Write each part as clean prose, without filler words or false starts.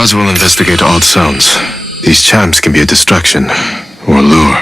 Guards will investigate odd sounds. These chimes can be a distraction or a lure.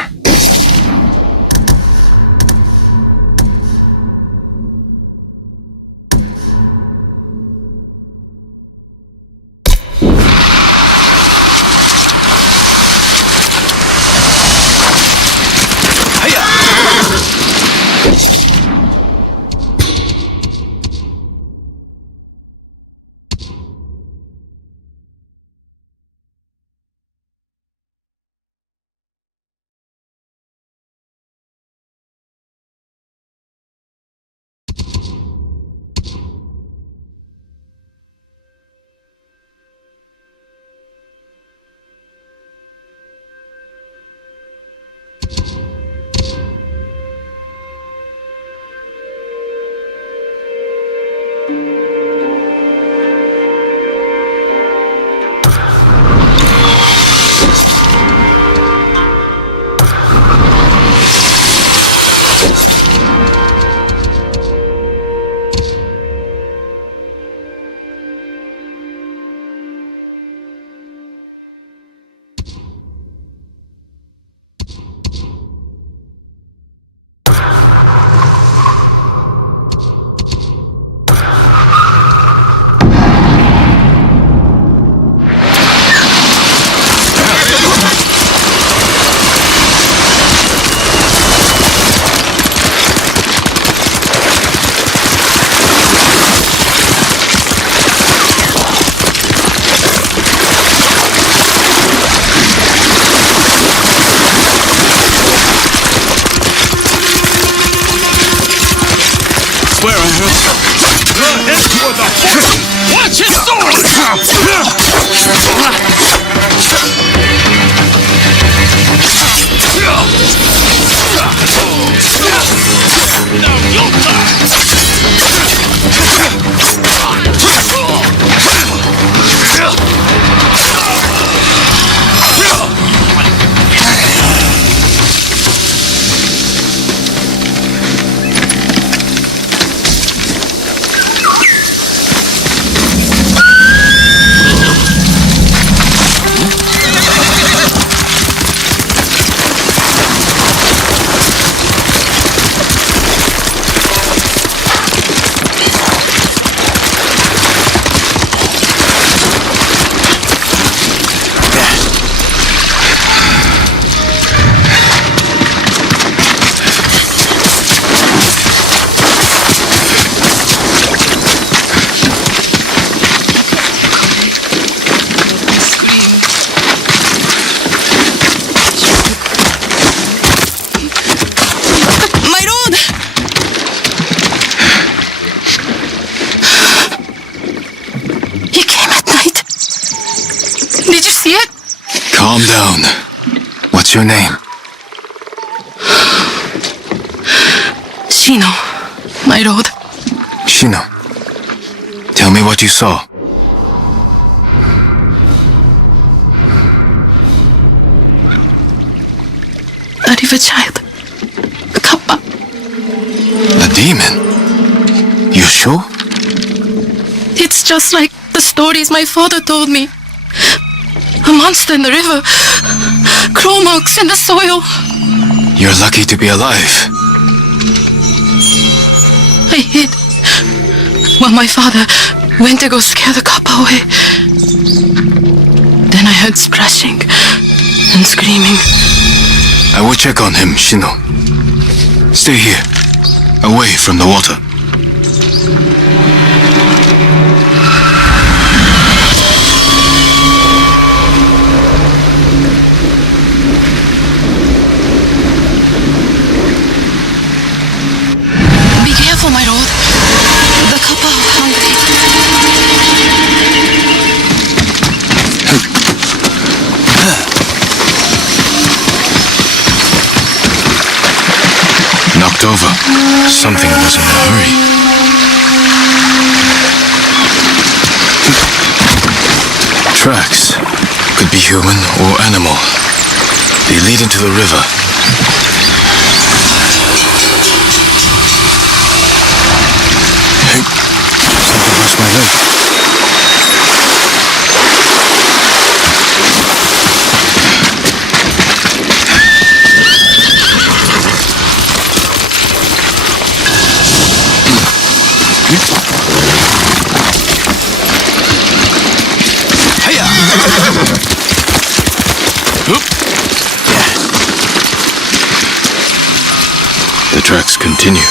Watch his sword! Now you'll Calm down. What's your name? Shino, my lord. Shino. Tell me what you saw. A river child. A kappa. A demon? You sure? It's just like the stories my father told me. A monster in the river. Claw marks in the soil. You're lucky to be alive. I hid while my father went to go scare the kappa away. Then I heard splashing and screaming. I will check on him, Shino. Stay here, away from the water. Be careful, my lord. The kappa are hungry. Knocked over. Something was in a hurry. Tracks. Could be human or animal. They lead into the river. Hey, something brushed my leg. The tracks continue.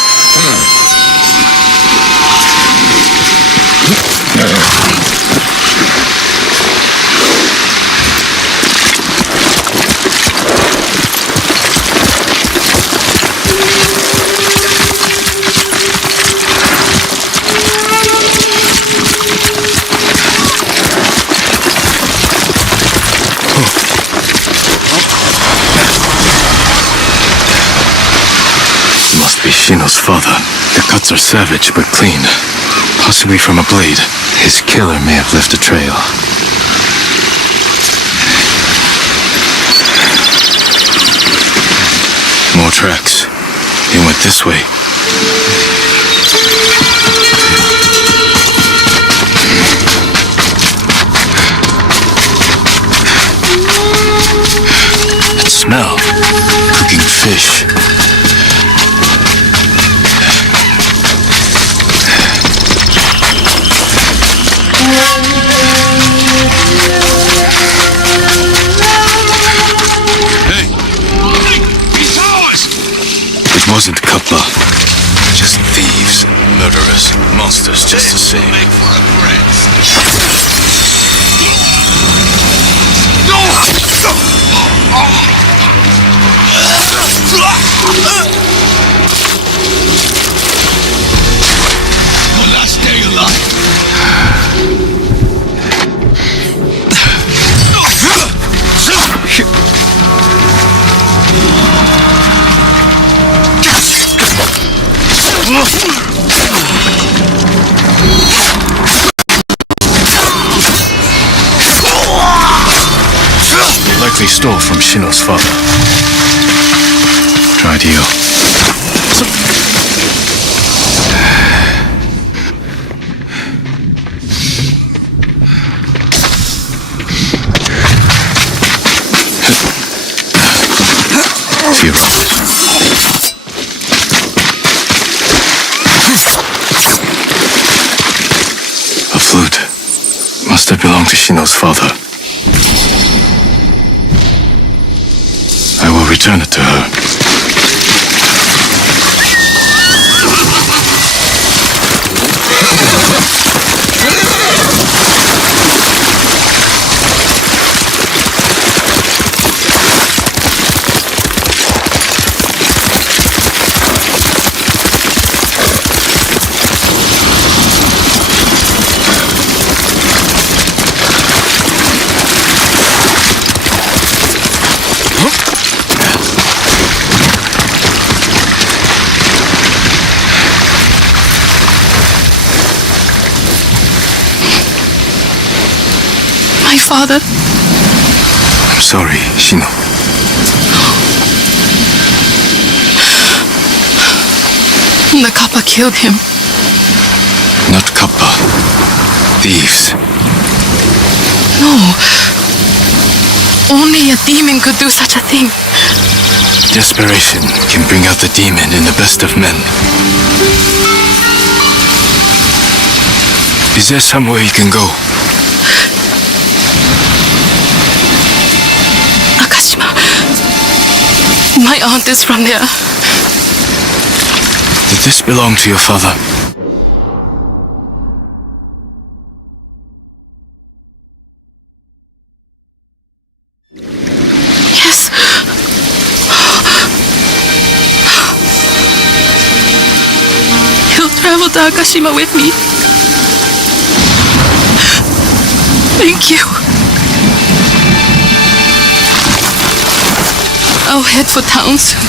Must be Shino's father. The cuts are savage but clean. Possibly from a blade. His killer may have left a trail. More tracks. He went this way. That smell. Cooking fish. It wasn't Kappa. Just thieves, murderers, monsters just the same. Make for a prince. The last day alive. They likely stole from Shino's father. Try to heal. Fear. A flute. Must have belonged to Shino's father. I will return it to her. My father. I'm sorry, Shino. The Kappa killed him. Not Kappa. Thieves. No. Only a demon could do such a thing. Desperation can bring out the demon in the best of men. Is there somewhere you can go? Akashima. My aunt is from there. Did this belong to your father? Yes. He'll travel to Akashima with me. Thank you. I'll head for town soon.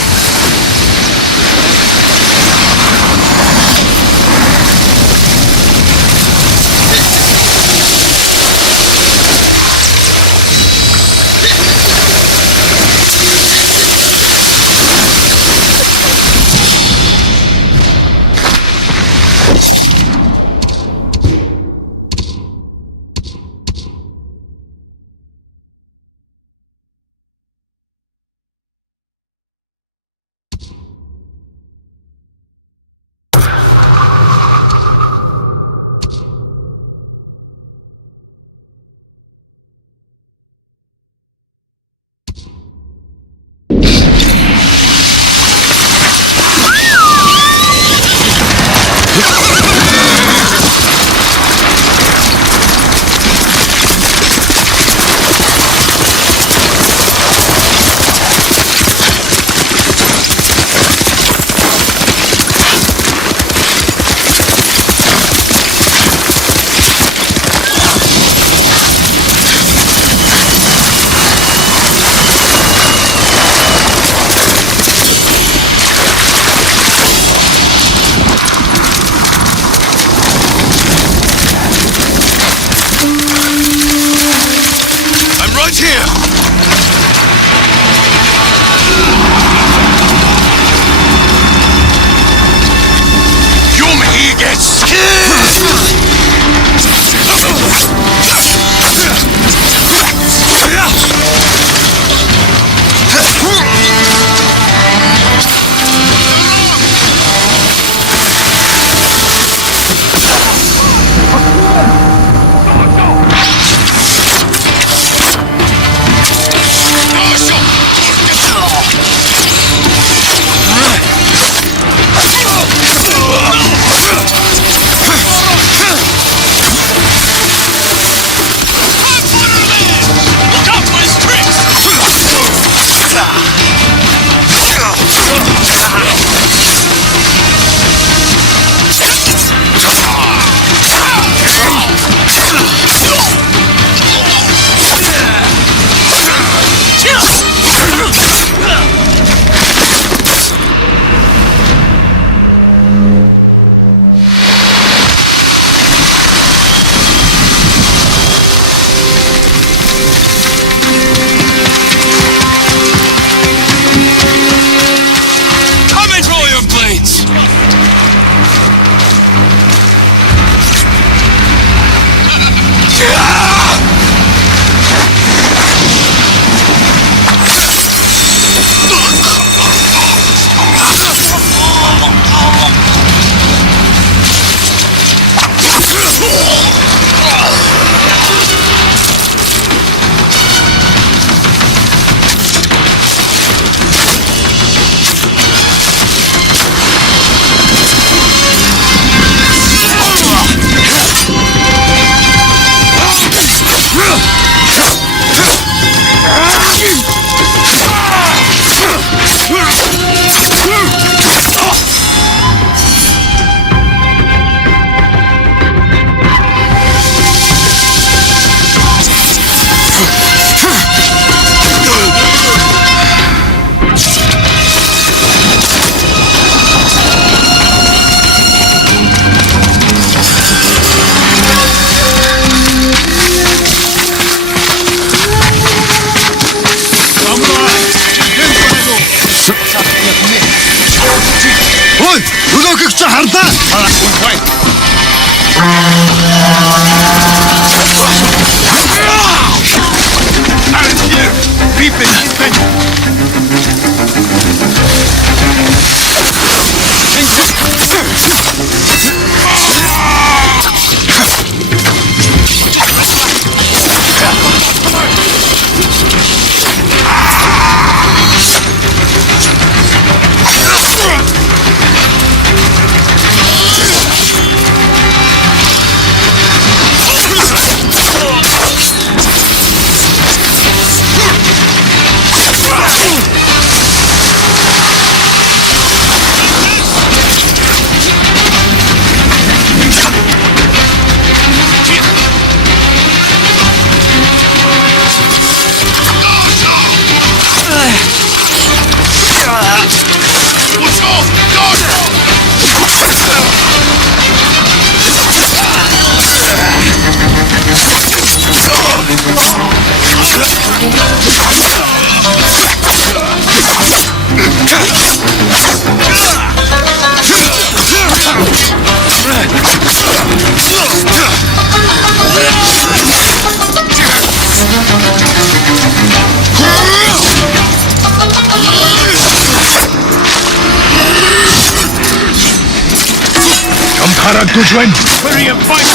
Harakujwen, hurry and fight!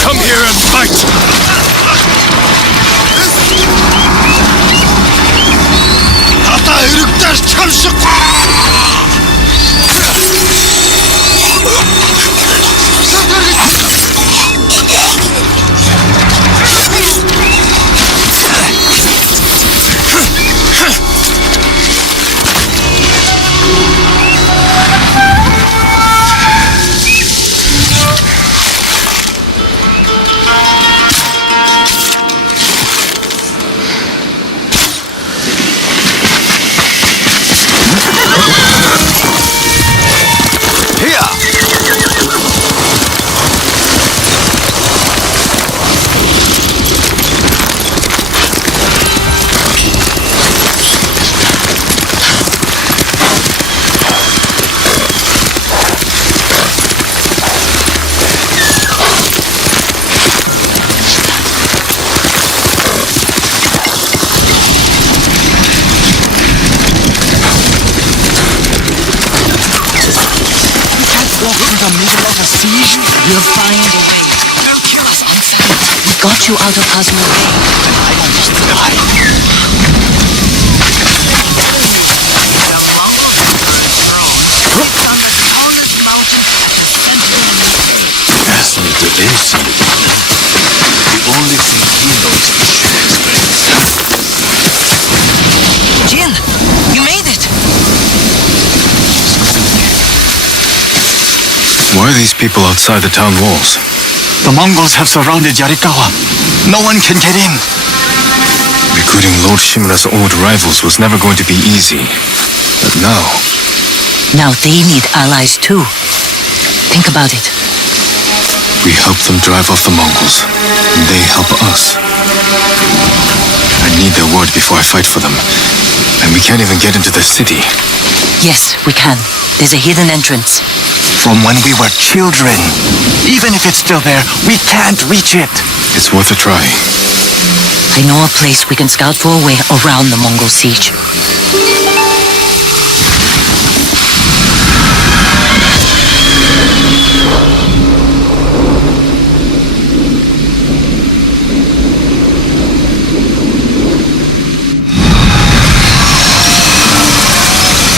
Come here and fight! Ата өргөдөр чамшиг! We'll find a way. They'll kill us on sight. We got you out of Cosmo Bay. I want us to die. Ask me to end something. The only thing he knows is shit. Jin, you made it. Why are these people outside the town walls? The Mongols have surrounded Yarikawa. No one can get in. Recruiting Lord Shimura's old rivals was never going to be easy. But now... Now they need allies too. Think about it. we help them drive off the Mongols, and they help us. I need their word before I fight for them. And we can't even get into the city. Yes, we can. There's a hidden entrance. From when we were children. Even if it's still there, we can't reach it. It's worth a try. I know a place we can scout for a way around the Mongol siege.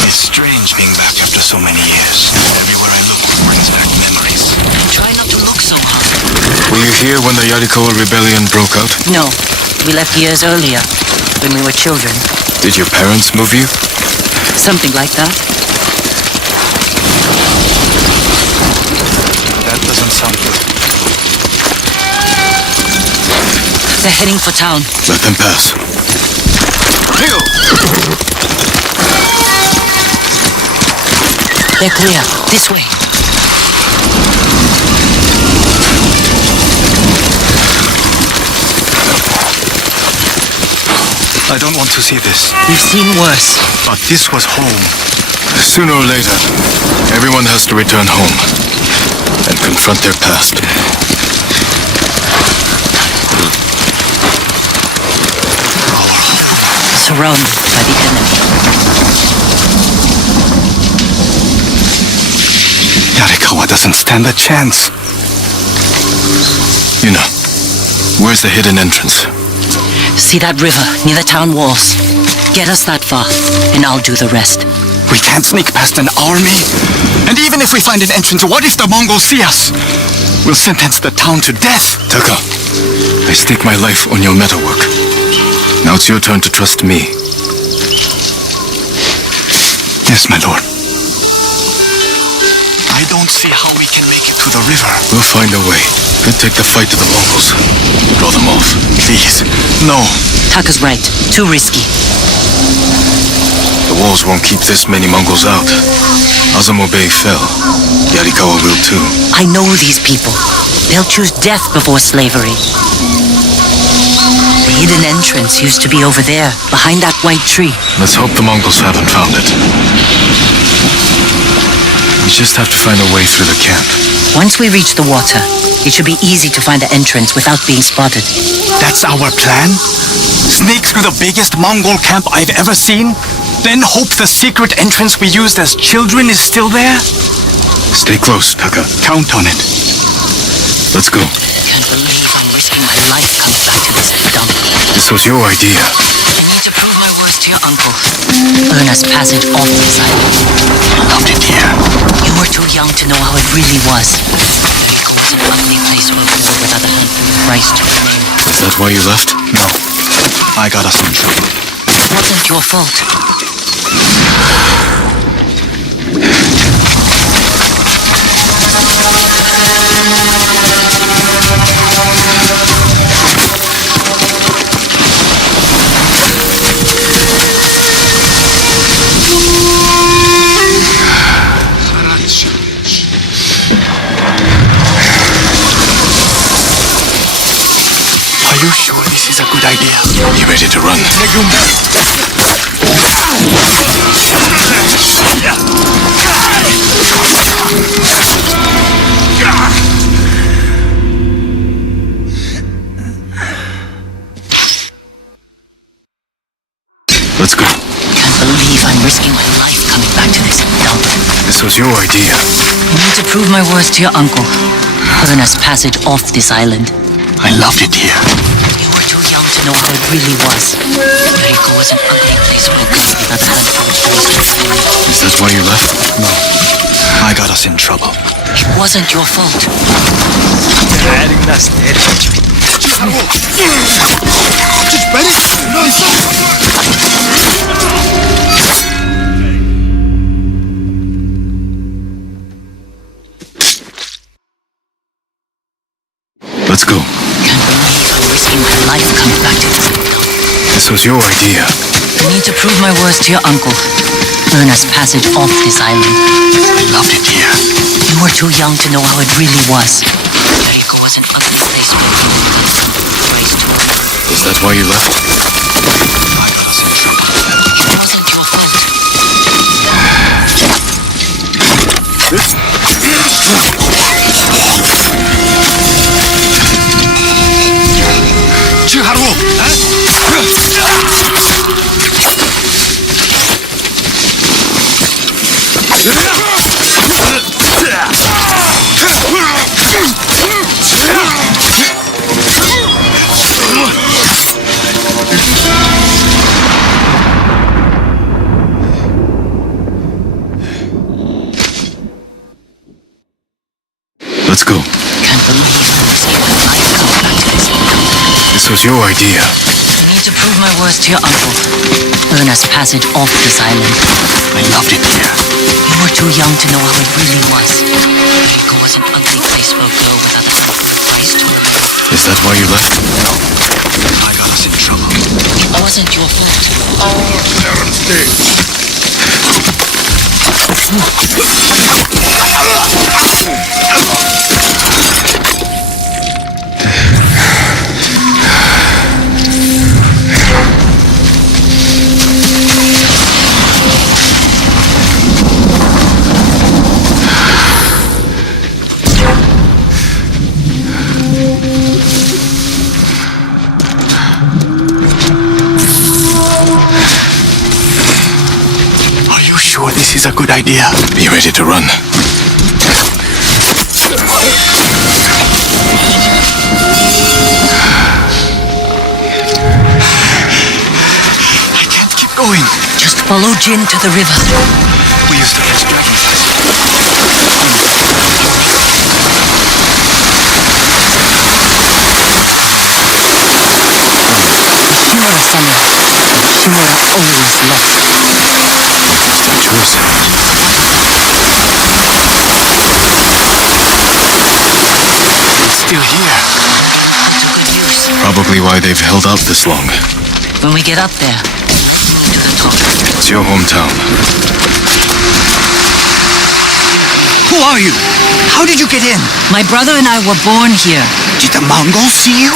It's strange being back after so many years. Everywhere I look brings back memories. Try not to look so hard. Were you here when the Yarikawa rebellion broke out? No, we left years earlier, when we were children. Did your parents move you? Something like that. That doesn't sound good. They're heading for town. Let them pass. They're clear. This way. I don't want to see this. We've seen worse. But this was home. Sooner or later, everyone has to return home and confront their past. Surrounded by the enemy. Yarikawa doesn't stand a chance. Yuna, where's the hidden entrance? See that river near the town walls? Get us that far, and I'll do the rest. We can't sneak past an army. And even if we find an entrance, what if the Mongols see us? We'll sentence the town to death. Taka, I stake my life on your metalwork. Now it's your turn to trust me. Yes, my lord. I don't see how we can make it to the river. We'll find a way. Could take the fight to the Mongols. Draw them off. Please, no. Taka's right. Too risky. The walls won't keep this many Mongols out. Azamo Bay fell. Yarikawa will too. I know these people. They'll choose death before slavery. The hidden entrance used to be over there, behind that white tree. Let's hope the Mongols haven't found it. We just have to find a way through the camp. Once we reach the water, it should be easy to find the entrance without being spotted. That's our plan? Sneak through the biggest Mongol camp I've ever seen? Then hope the secret entrance we used as children is still there? Stay close, Taka. Count on it. Let's go. Can't believe I'm risking my life coming back to this dump. This was your idea. I need to prove my words to your uncle. Earn us passage off this island. I loved it here. You were too young to know how it really was. It was an ugly place with a war without a handful of rice to your name. Is that why you left? No. I got us in trouble. It wasn't your fault. Are you sure this is a good idea? You ready to run? Let's go. Can't believe I'm risking my life coming back to this dump. This was your idea. I need to prove my words to your uncle. Earn us passage off this island. I loved it here. You were too young to know how it really was. Yoriko was an ugly place with a gun without a handful of rice to your name. Is that why you left? No. I got us in trouble. It wasn't your fault. Let's go. Can't believe I'm risking my life coming back to this dump. This was your idea. I need to prove my words to your uncle. Earn us passage off this island. I loved it here. You were too young to know how it really was. Yoriko was an ugly place with a gun without a handful of rice to your name. Is that why you left? I got us in trouble. It wasn't your fault. Let's go. Can't believe I'm risking my life coming back to this dump. This was your idea. I need to prove my words to your uncle. Earn us passage off this island. I loved it here. You were too young to know how it really was. Yoriko was an ugly place with a girl without a handful of rice to your name. Is that why you left? No. I got us in trouble. It wasn't your fault. Are you sure this is a good idea? Be ready to run. going? Just follow Jin to the river. We used to catch dragonflies. Shimura samurai. Shimura always lost. Choice. It's still here. Probably why they've held out this long. When we get up there, to the top. It's your hometown. Who are you? How did you get in? My brother and I were born here. Did the Mongols see you?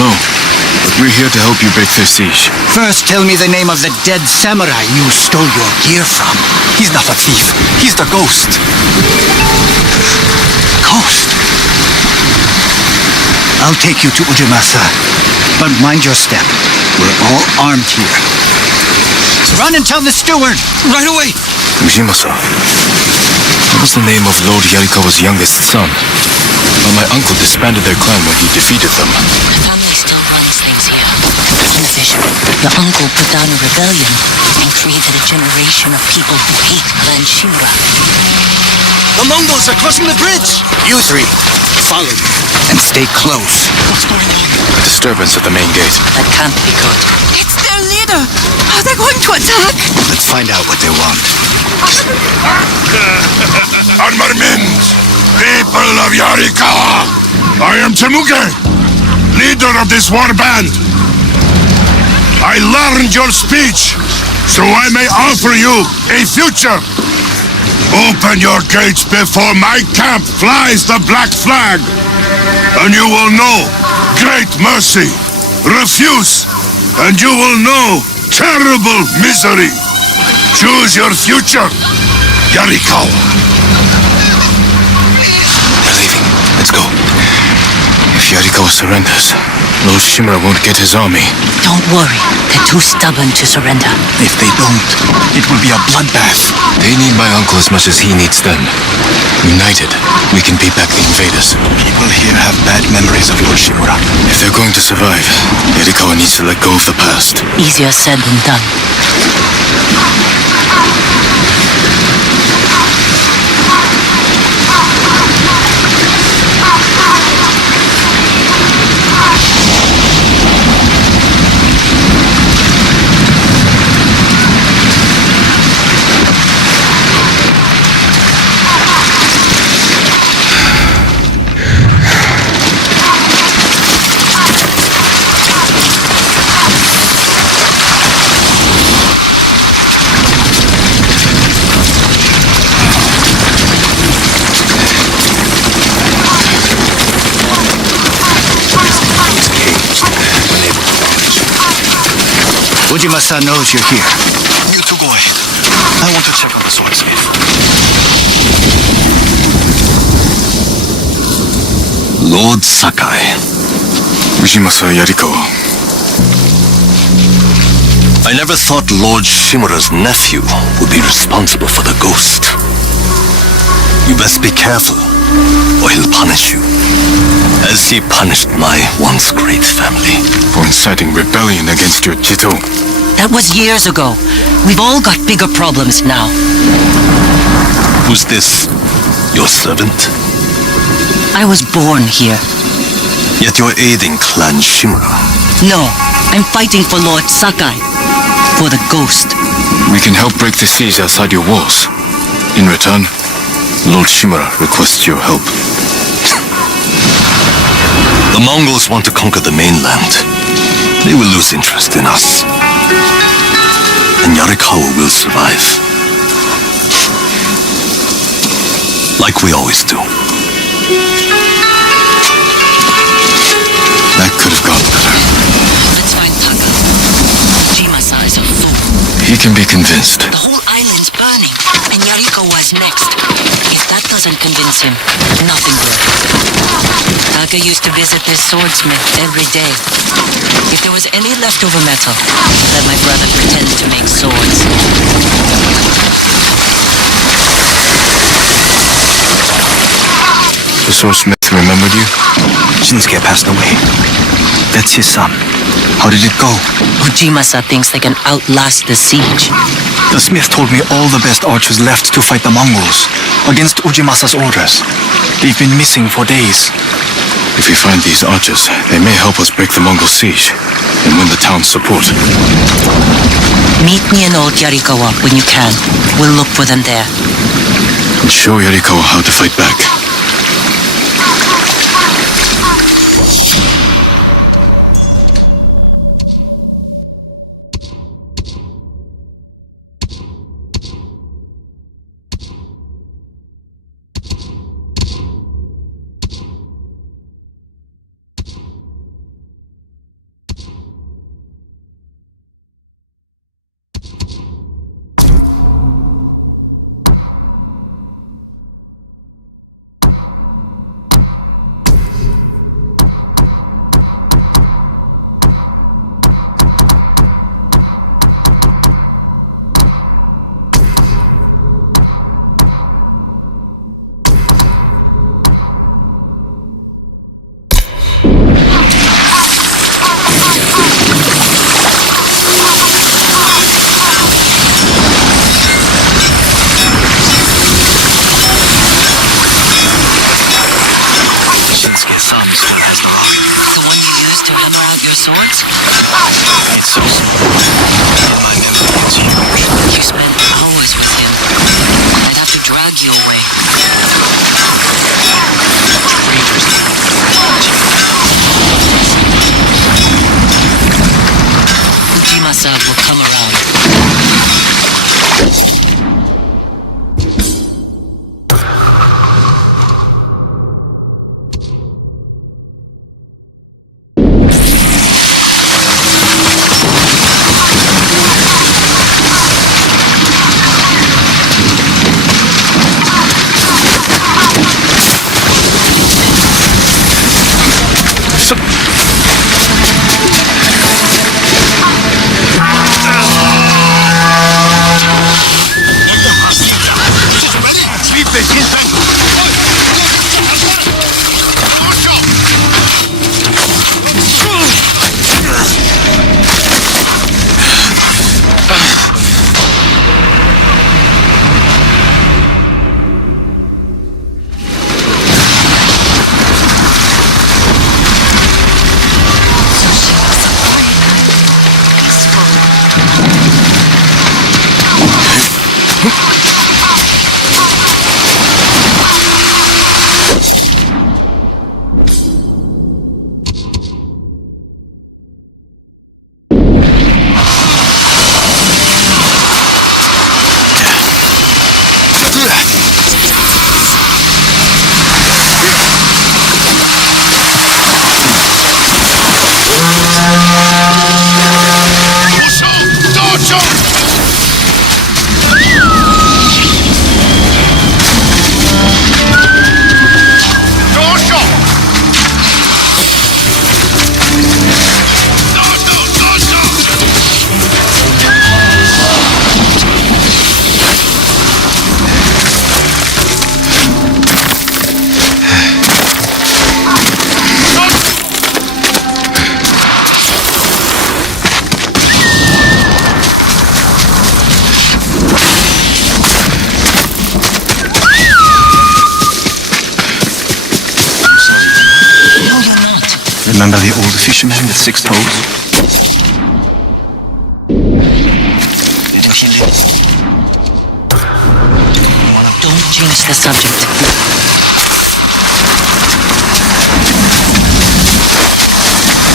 No, but we're here to help you break their siege. First, tell me the name of the dead samurai you stole your gear from. He's not a thief. He's the ghost. Ghost? I'll take you to Ujimasa, but mind your step. We're all armed here. Run and tell the steward! Right away! Ujimasa. What was the name of Lord Yarikawa's youngest son? Well, my uncle disbanded their clan when he defeated them. The family still runs things here. In the fishery, your uncle put down a rebellion and created a generation of people who hate Clan Shimura. The Mongols are crossing the bridge! You three, follow me. And stay close. What's going on? A disturbance at the main gate. That can't be good. It's their leader. Are they going to attack? Let's find out what they want. Armament! People of Yarikawa! I am Temuge, leader of this war band. I learned your speech, so I may offer you a future. Open your gates before my camp flies the black flag, and you will know great mercy. Refuse, and you will know terrible misery. Choose your future, Yarikawa. They're leaving. Let's go. If Yarikawa surrenders, Lord Shimura won't get his army. Don't worry. They're too stubborn to surrender. If they don't, it will be a bloodbath. They need my uncle as much as he needs them. United, we can beat back the invaders. People here have bad memories of Lord Shimura. If they're going to survive, Yarikawa needs to let go of the past. Easier said than done. Ujimasa knows you're here. You two go ahead. I want to check on the swordsmith. Lord Sakai. Ujimasa Yarikawa. I never thought Lord Shimura's nephew would be responsible for the ghost. You best be careful, or he'll punish you, as he punished my once great family. For inciting rebellion against your Jito. That was years ago. We've all got bigger problems now. Who's this? Your servant? I was born here. Yet you're aiding Clan Shimura. No, I'm fighting for Lord Sakai. For the ghost. We can help break the siege outside your walls. In return, Lord Shimura requests your help. The Mongols want to conquer the mainland. They will lose interest in us. And Yarikawa will survive. Like we always do. That could have gone better. Let's find Taka. Ujimasa is a fool. He can be convinced. The whole island's burning, and Yarikawa's next. If that doesn't convince him, nothing will. Taka used to visit this swordsmith every day. If there was any leftover metal, let my brother pretend to make swords. The swordsmith remembered you? Shinsuke passed away. That's his son. How did it go? Ujimasa thinks they can outlast the siege. The smith told me all the best archers left to fight the Mongols against Ujimasa's orders. They've been missing for days. If we find these archers, they may help us break the Mongol siege and win the town's support. Meet me in Old Yarikawa when you can. We'll look for them there. And show Yarikawa how to fight back. The one you used to hammer out your swords? It's so small. It's huge. You spent hours with him. I'd have to drag you away. Ujimasa will come around. Remember the old fisherman with 6 toes? Don't change the subject.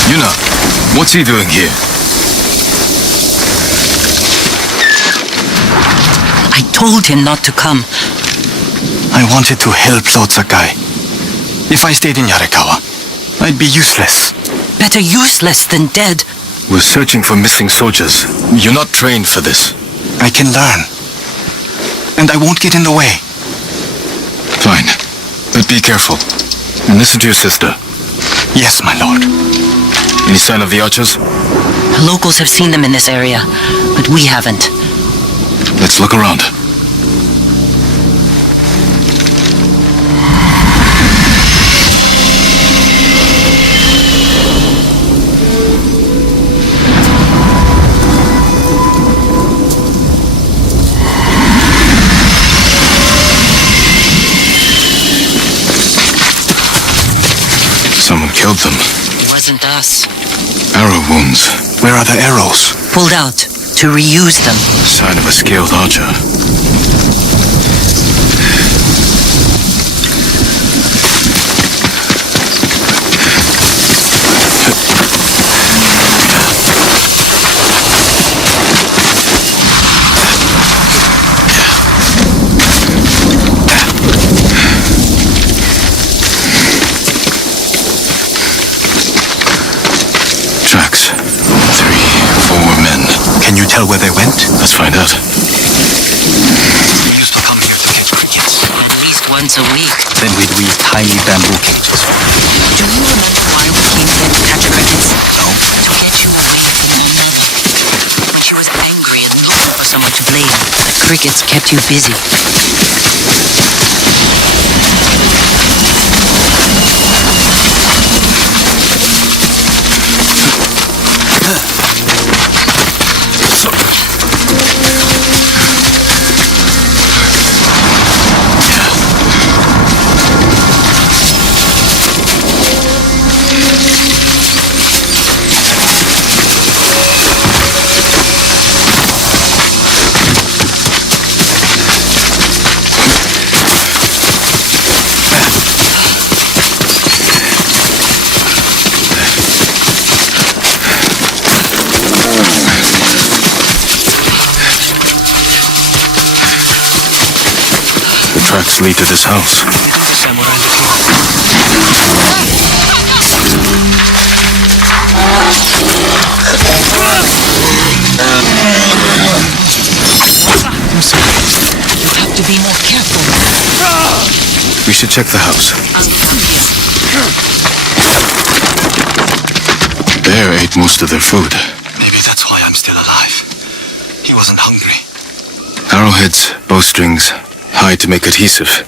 Yuna, what's he doing here? I told him not to come. I wanted to help Lord Sakai. If I stayed in Yarikawa, I'd be useless. Better useless than dead. We're searching for missing soldiers. You're not trained for this. I can learn. And I won't get in the way. Fine. But be careful. And listen to your sister. Yes, my lord. Any sign of the archers? Locals have seen them in this area, but we haven't. Let's look around. killed them. It wasn't us. Arrow wounds. Where are the arrows? Pulled out to reuse them. Sign of a skilled archer. Tracks. 3, 4 men. Can you tell where they went? Let's find out. We used to come here to catch crickets. At least once a week. Then we'd weave tiny bamboo cages. Do you remember why we came here to catch crickets? No. To get you away from your mother. When she was angry and looking for someone to blame, the crickets kept you busy. Tracks lead to this house. You have to be more careful. We should check the house. Bear ate most of their food. Maybe that's why I'm still alive. He wasn't hungry. Arrowheads, bowstrings, hide to make adhesive.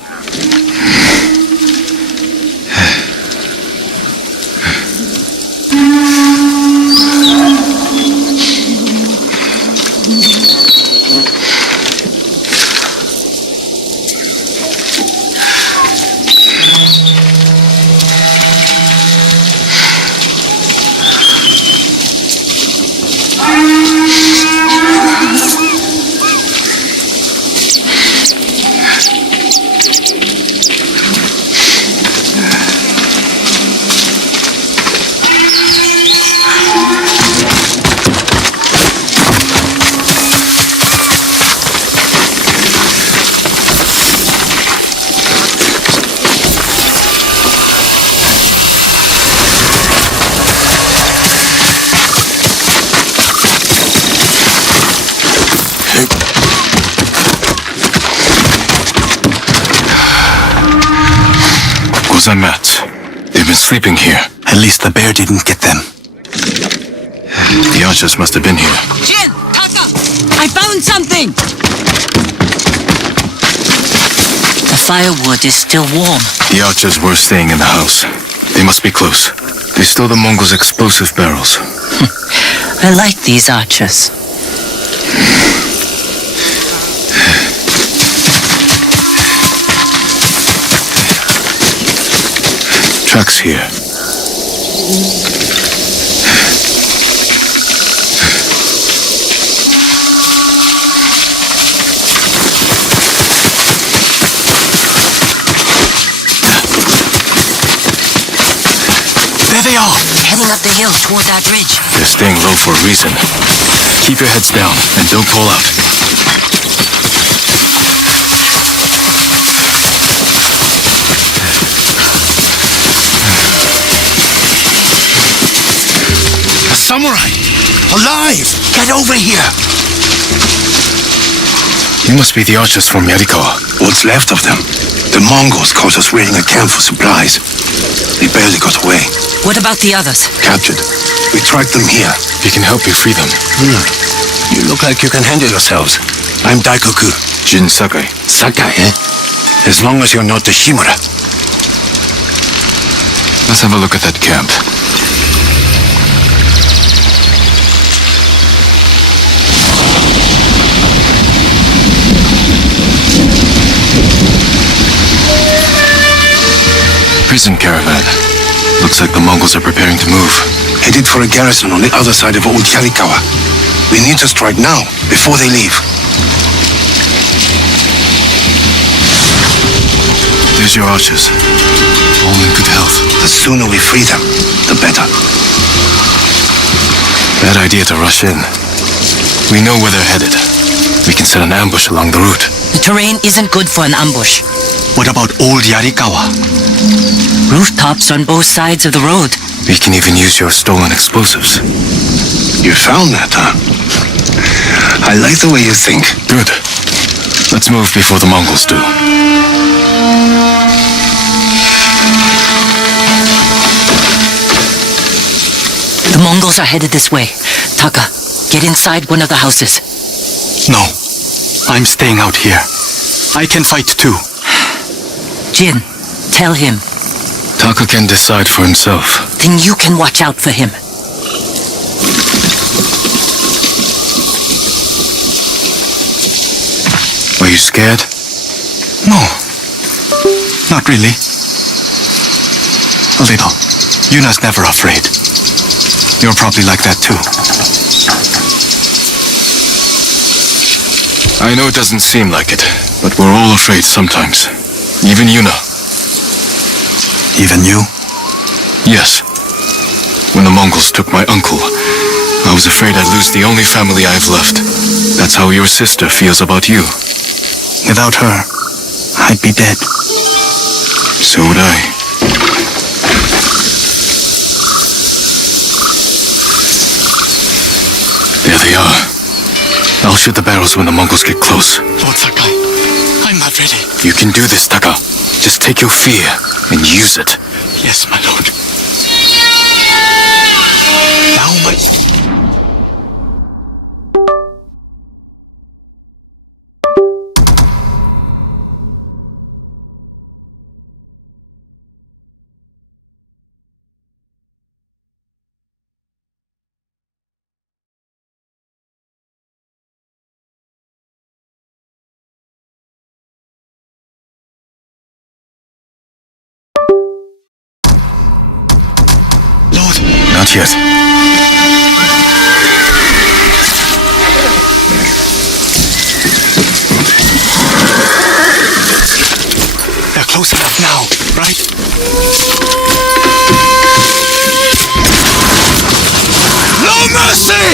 On mats. They've been sleeping here. At least the bear didn't get them. The archers must have been here. Jin! Taka! I found something! The firewood is still warm. The archers were staying in the house. They must be close. They stole the Mongols' explosive barrels. I like these archers. Tracks here. There they are! Heading up the hill toward that ridge. They're staying low for a reason. Keep your heads down and don't call out. A samurai! Alive! Get over here! You must be the archers from Yarikawa. What's left of them? The Mongols caught us raiding a camp for supplies. They barely got away. What about the others? Captured. We tracked them here. We can help you free them. You look like you can handle yourselves. I'm Daikoku. Jin Sakai. Sakai, eh? As long as you're not the Shimura. Let's have a look at that camp. Prison caravan. Looks like the Mongols are preparing to move. Headed for a garrison on the other side of Old Yarikawa. We need to strike now, before they leave. There's your archers. All in good health. The sooner we free them, the better. Bad idea to rush in. We know where they're headed. We can set an ambush along the route. The terrain isn't good for an ambush. What about Old Yarikawa? Rooftops on both sides of the road. We can even use your stolen explosives. You found that, huh? I like the way you think. Good. Let's move before the Mongols do. The Mongols are headed this way. Taka, get inside one of the houses. No. I'm staying out here. I can fight too. Jin, tell him. Taka can decide for himself. Then you can watch out for him. Are you scared? No. Not really. A little. Yuna's never afraid. You're probably like that too. I know it doesn't seem like it, but we're all afraid sometimes. Even Yuna. Even you? Yes. When the Mongols took my uncle, I was afraid I'd lose the only family I've left. That's how your sister feels about you. Without her, I'd be dead. So would I. There they are. I'll shoot the barrels when the Mongols get close. Lord Sakai, I'm not ready. You can do this, Taka. Just take your fear and use it. Yes, my lord. Now my... Not yet. They're close enough now, right? No mercy!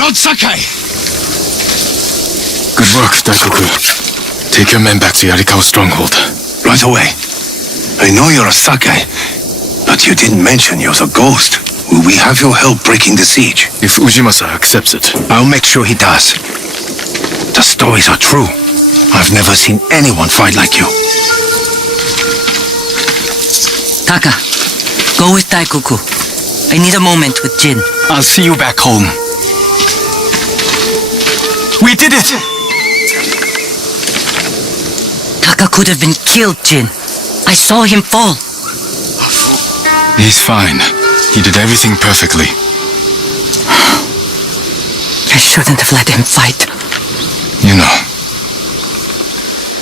Lord Sakai! Good work, Daikoku. Take your men back to Yarikawa stronghold. Right away. I know you're a Sakai, but you didn't mention you're a ghost. Will we have your help breaking the siege? If Ujimasa accepts it. I'll make sure he does. The stories are true. I've never seen anyone fight like you. Taka, go with Daikoku. I need a moment with Jin. I'll see you back home. We did it! Taka could have been killed, Jin. I saw him fall. He's fine. He did everything perfectly. I shouldn't have let him fight. You know,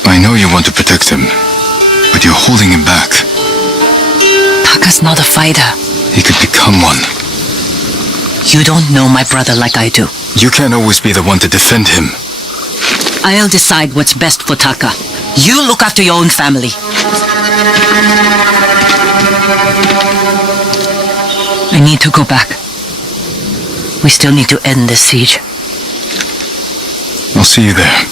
I know you want to protect him, but you're holding him back. Taka's not a fighter. He could become one. You don't know my brother like I do. You can't always be the one to defend him. I'll decide what's best for Taka. You look after your own family. I need to go back. We still need to end this siege. I'll see you there.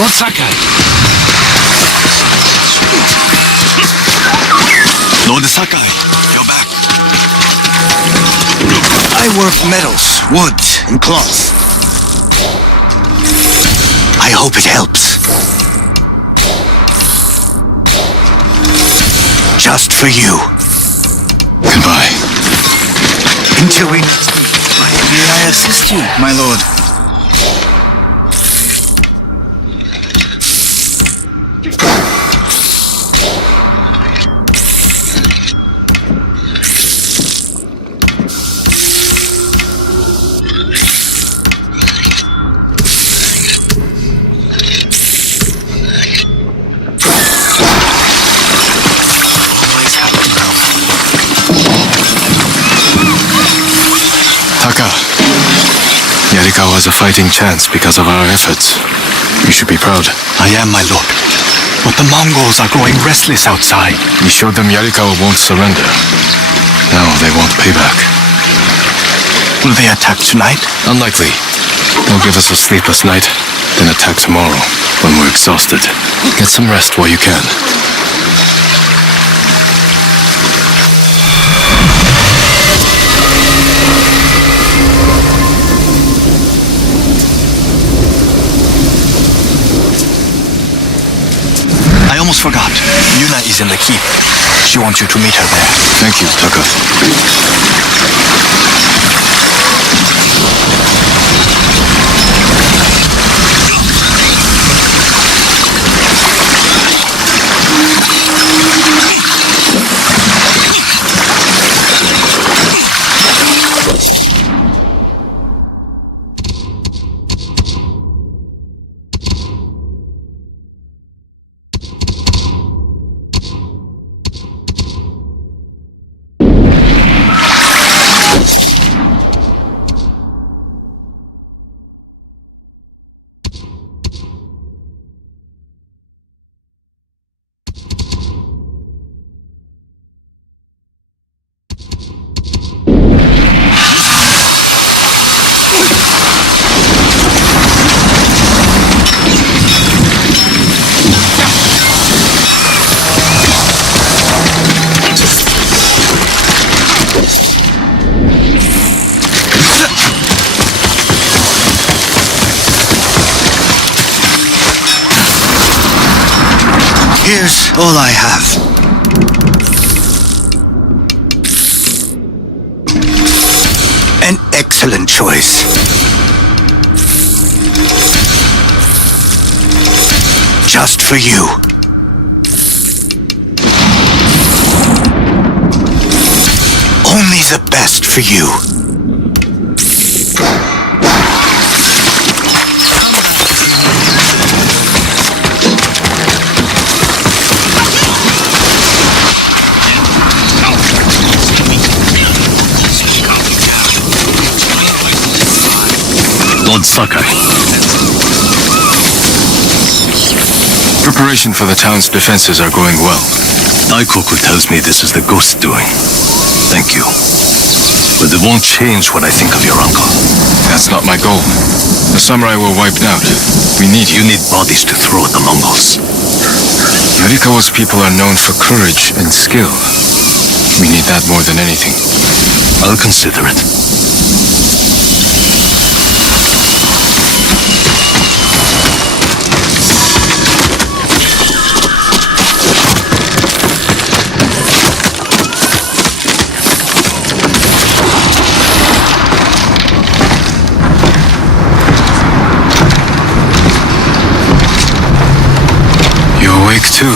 Lord Sakai! Lord Sakai, you're back. I work metals, wood, and cloth. I hope it helps. Just for you. Goodbye. Until we... May I assist you, my lord? Taka, Yarikawa has a fighting chance because of our efforts. You should be proud. I am, my lord. But the Mongols are growing restless outside. We showed them Yarikawa won't surrender. Now they want payback. Will they attack tonight? Unlikely. They'll give us a sleepless night, then attack tomorrow when we're exhausted. Get some rest while you can. I almost forgot. Yuna is in the keep. She wants you to meet her there. Thank you, Taka. Here's all I have. An excellent choice. Just for you. Only the best for you. Lord Sakai. Preparation for the town's defenses are going well. Daikoku tells me this is the ghost doing. Thank you. But it won't change what I think of your uncle. That's not my goal. The samurai were wiped out. We need You need bodies to throw at the Mongols. Yarikawa's people are known for courage and skill. We need that more than anything. I'll consider it. You awake too?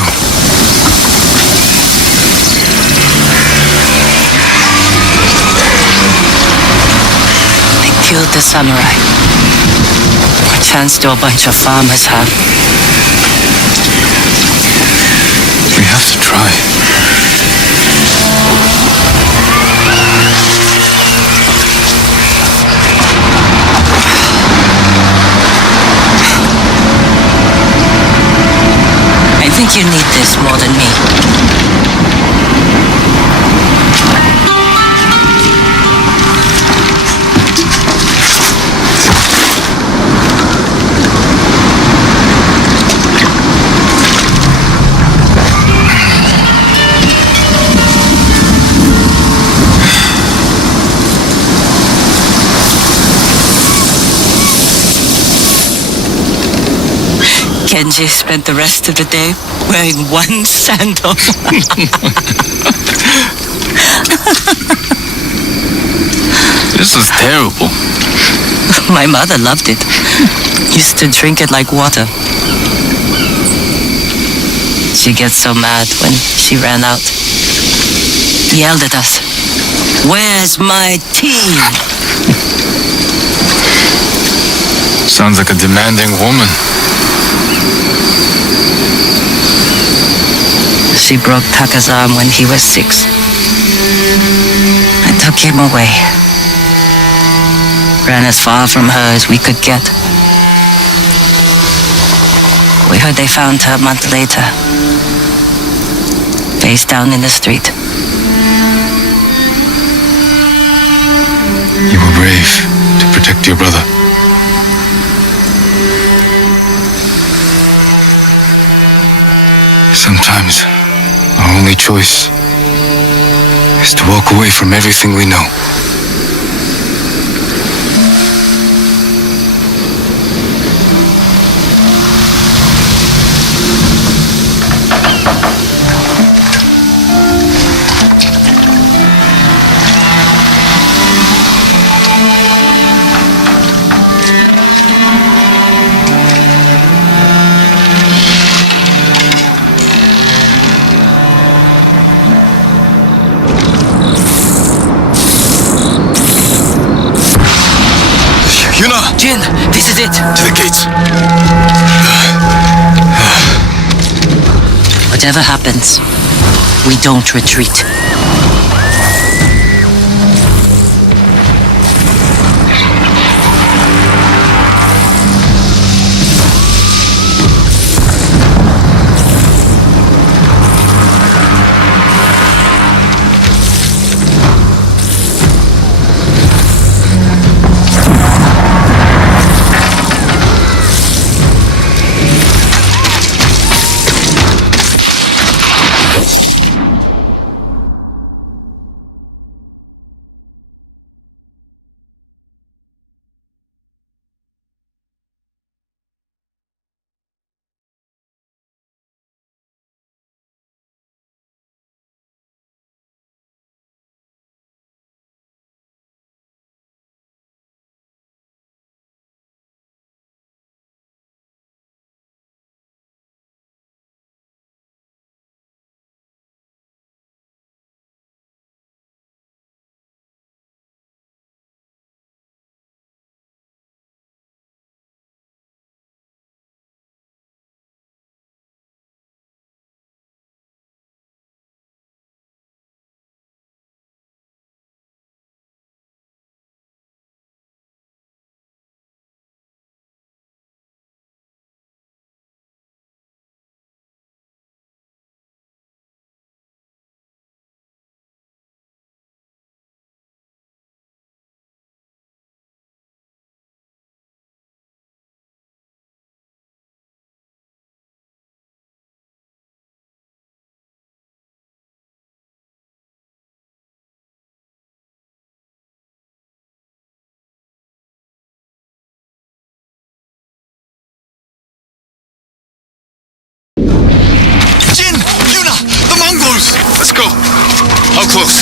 They killed the samurai. A chance to a bunch of farmers have. We have to try. I think you need this more than me. Kenji spent the rest of the day wearing one sandal. This is terrible. My mother loved it. Used to drink it like water. She gets so mad when she ran out. Yelled at us. Where's my tea? Sounds like a demanding woman. She broke Taka's arm when he was 6. I took him away. Ran as far from her as we could get. We heard they found her a month later. Face down in the street. You were brave to protect your brother. Sometimes our only choice is to walk away from everything we know. Jin, this is it. To the gates. Whatever happens, we don't retreat.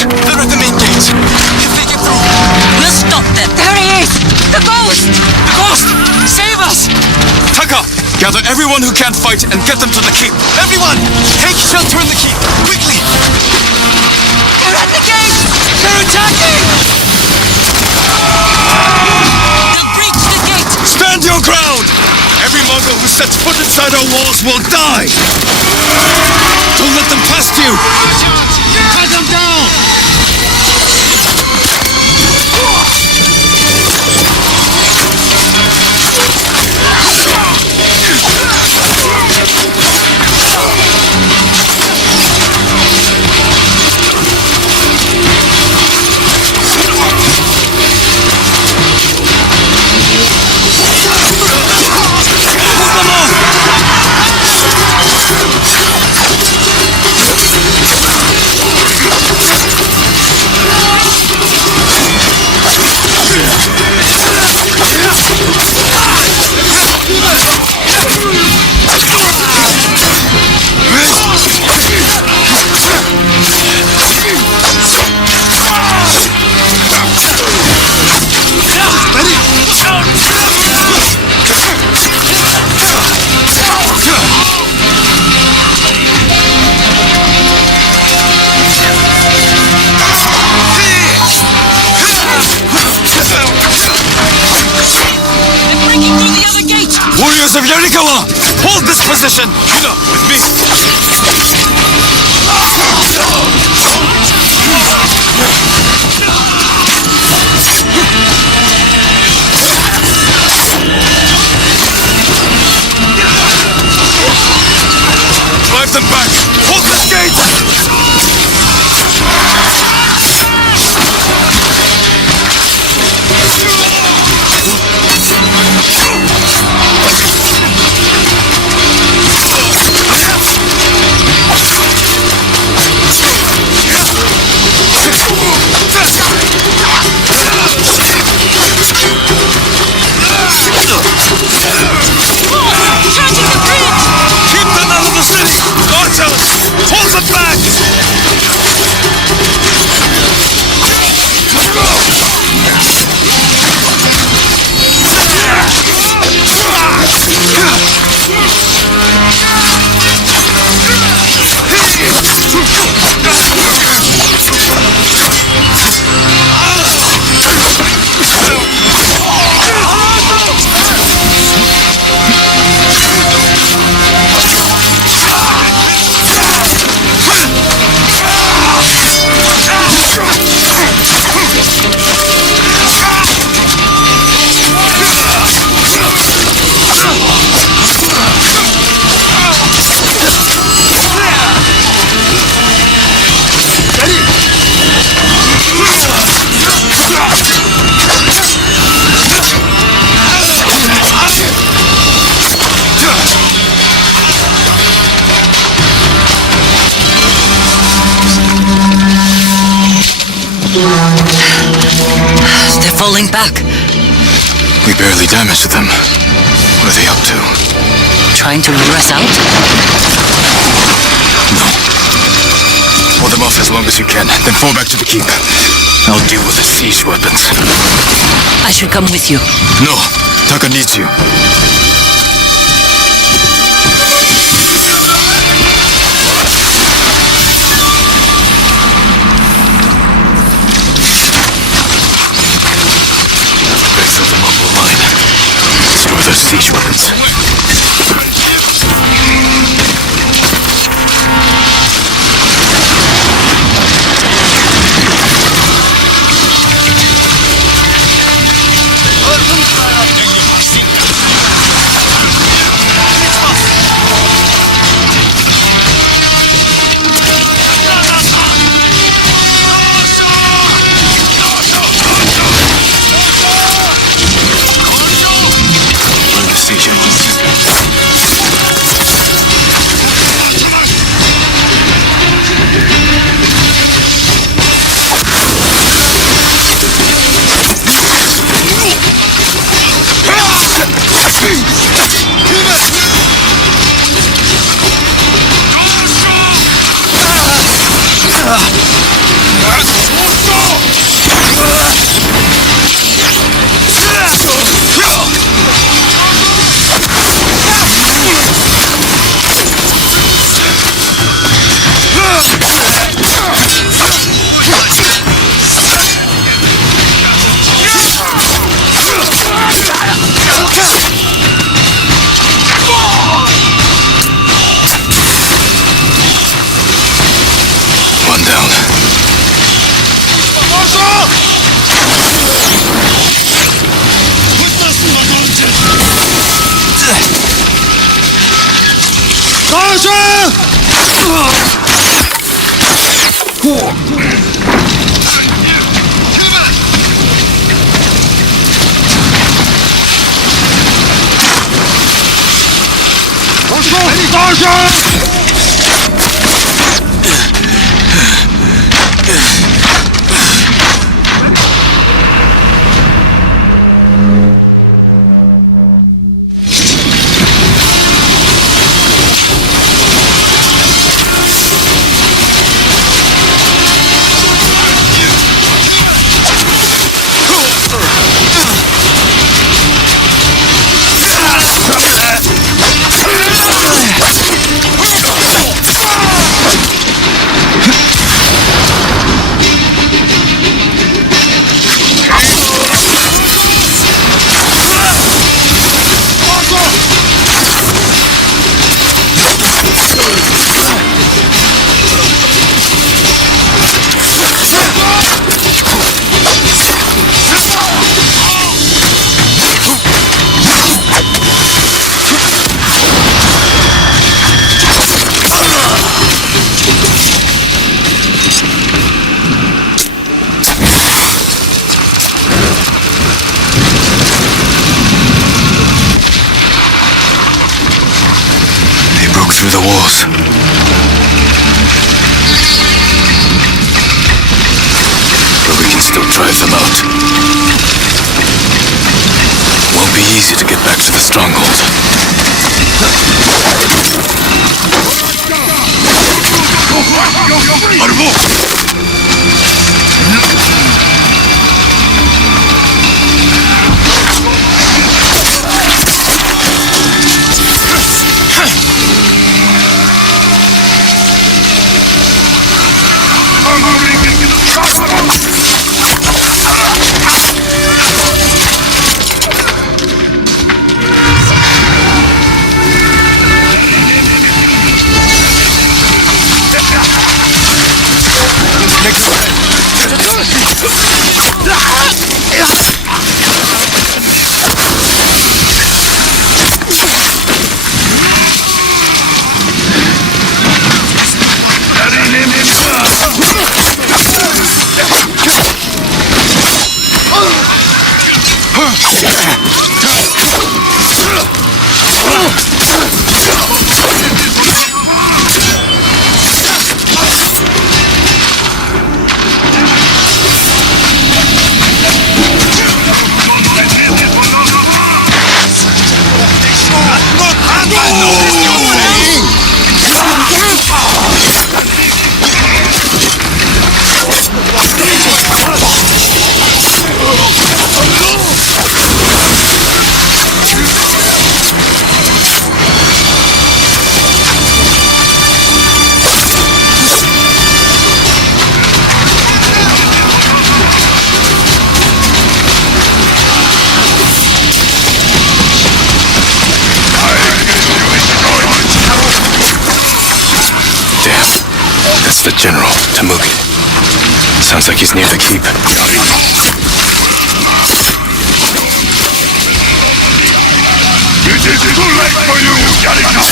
gates. They're at the main gate. If they get through... We'll stop them. There he is! The ghost! The ghost! Save us! Taka, gather everyone who can't fight and get them to the keep. Everyone! Take shelter in the keep! Quickly! They're at the gate! They're attacking! They'll breach the gate. Stand your ground! Every Mongol who sets foot inside our walls will die! Don't let them past you! Cut them down! Warriors of Yarikawa! Hold this position! Hina, with me! Drive them back! Hold this gate! Keep them out of the city! Archers! Hold them back! They're falling back. We barely damaged them. What are they up to? Trying to lure us out? No. Hold them off as long as you can, then fall back to the keep. I'll deal with the siege weapons. I should come with you. No, Taka needs you. Break through the Mongol line. Destroy their siege weapons. Destroy the siege weapons. through the walls. But we can still drive them out. Won't be easy to get back to the stronghold. The general, Tamugi. Sounds like he's near the keep. It is too late for you, Yarika!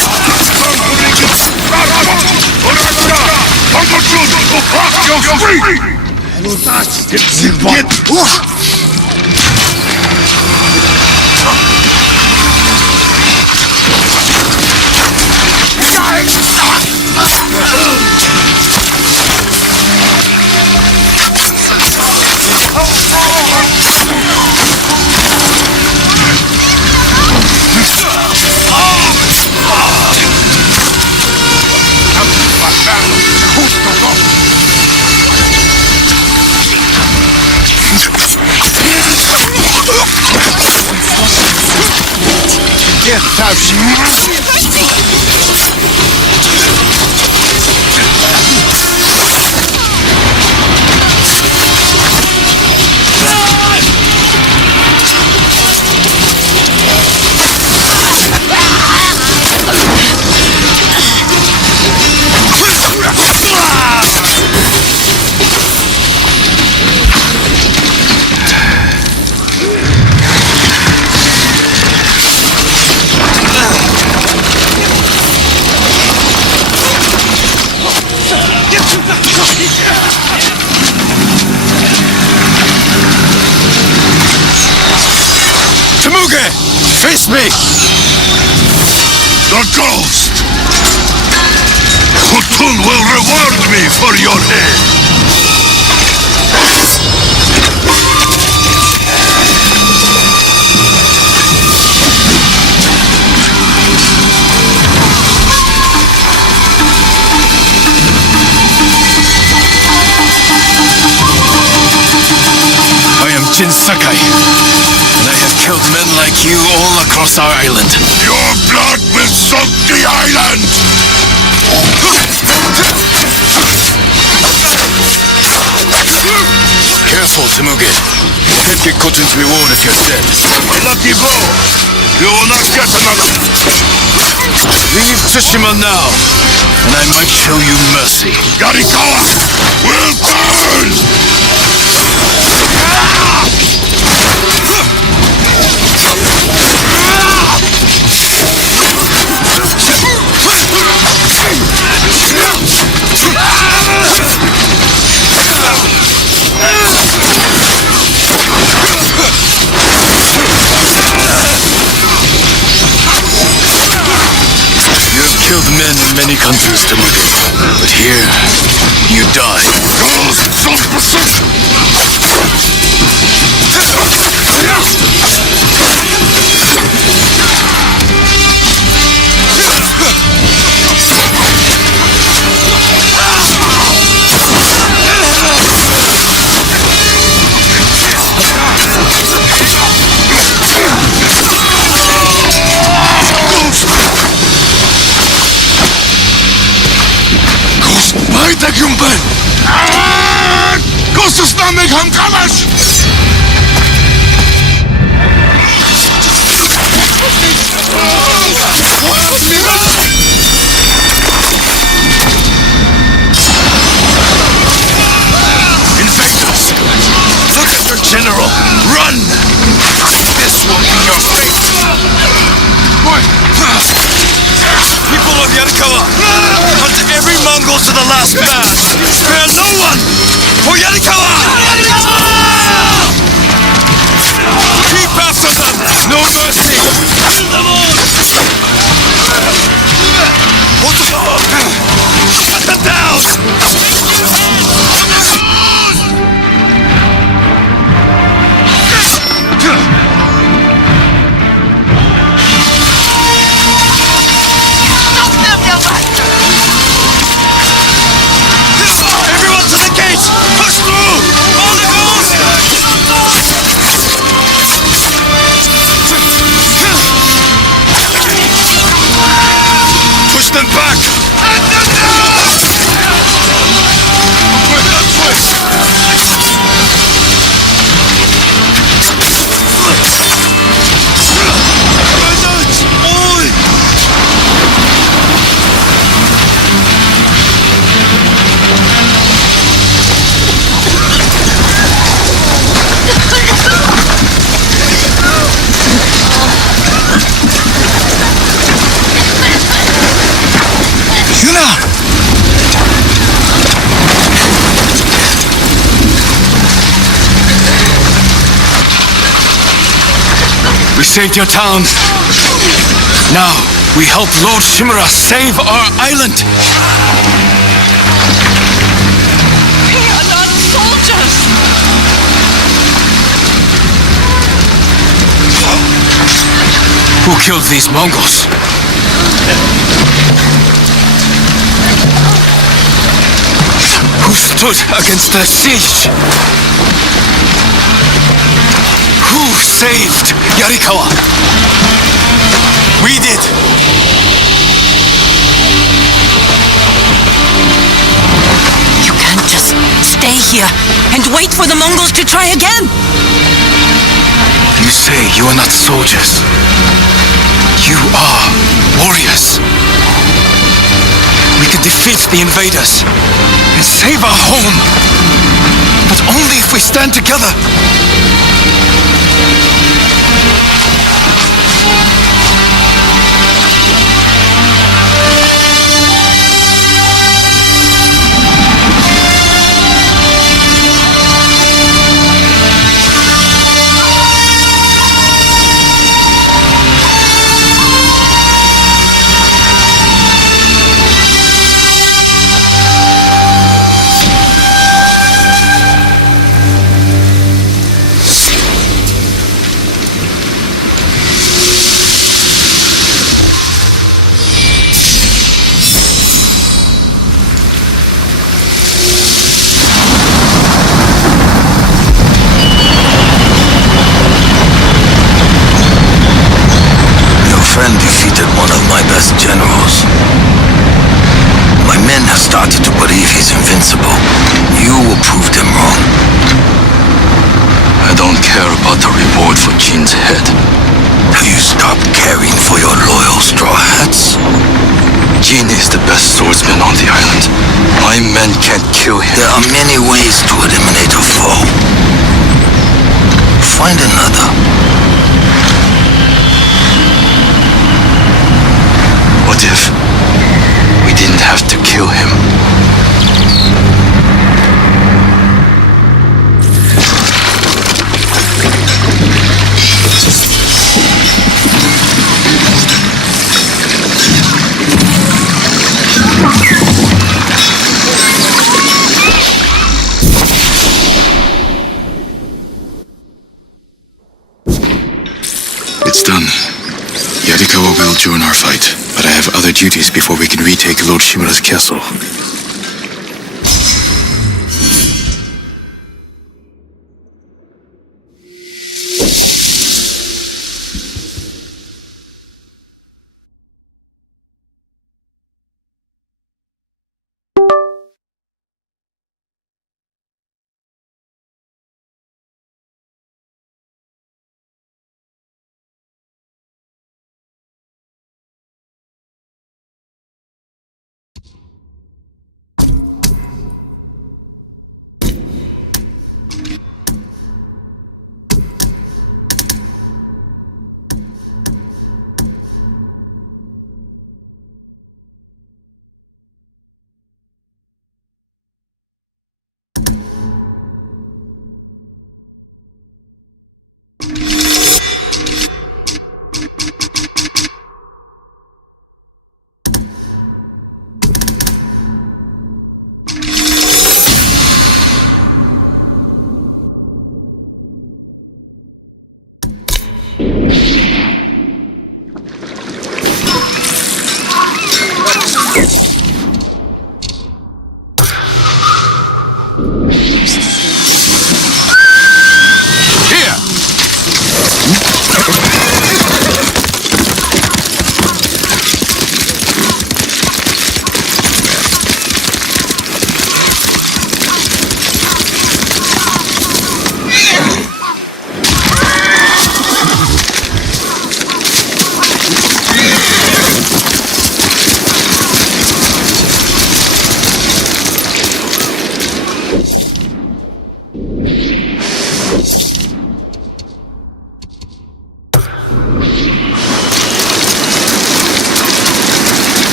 Uncle Jun will cross your street! Get Tsushima. Tamugi! Face me! The ghost! Khotun will reward me for your head! I am Jin Sakai, and I have killed men like you all across our island. Your blood will soak the island! Careful, Tamugi. You can't get Khotun's reward if you're dead. Lucky blow! You will not get another! Leave Tsushima now, and I might show you mercy. Yarikawa will burn! You have killed men in many countries, Temuge. But here, you die. Weiter, Kumpel! Ghost is not make him kalash! Invaders! Look at your general! Run! This will be your fate! People of Yarikawa, hunt every Mongol to the last man! Spare no one! For Yarikawa! Keep after them! No mercy! Kill them all! Shut them down! Everyone to the gates! Push through! On the goes! Push them back! We saved your town. Now, we help Lord Shimura save our island. We are not soldiers! Who killed these Mongols? Who stood against the siege? Who saved Yarikawa? We did. You can't just stay here and wait for the Mongols to try again. You say you are not soldiers. You are warriors. We can defeat the invaders and save our home. But only if we stand together. Defeated one of my best generals. My men have started to believe he's invincible. You will prove them wrong. I don't care about the reward for Jin's head. Have you stopped caring for your loyal straw hats? Jin is the best swordsman on the island. My men can't kill him. There are many ways to eliminate a foe. Find another. What if we didn't have to kill him? It's done. Yarikawa will join our fight, but I have other duties before we can retake Lord Shimura's castle.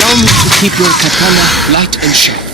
Allow me to keep your katana light and sharp.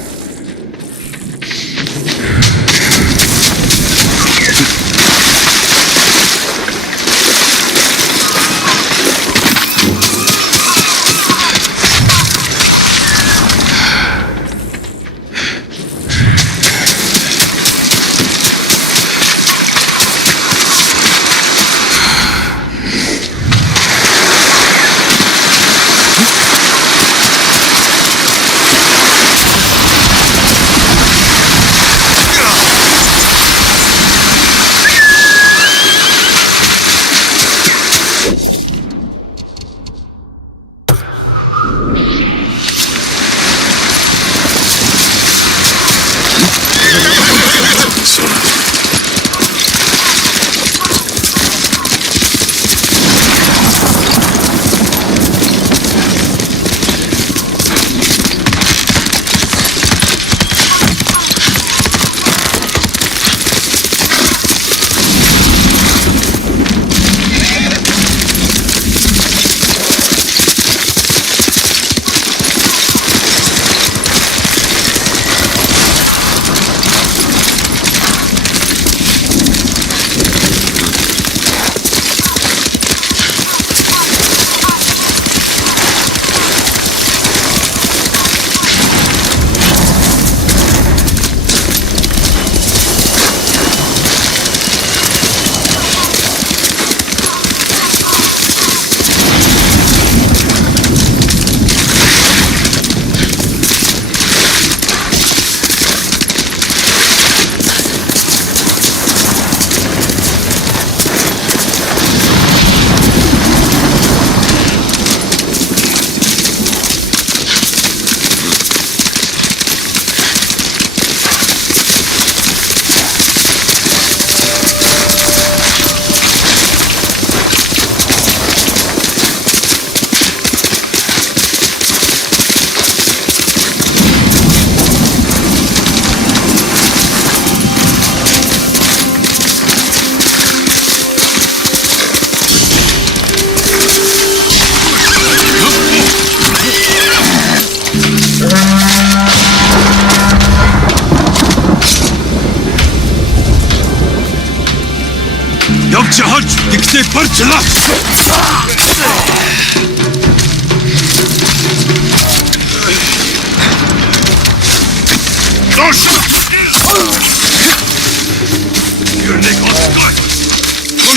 जहाज दिखने पर चला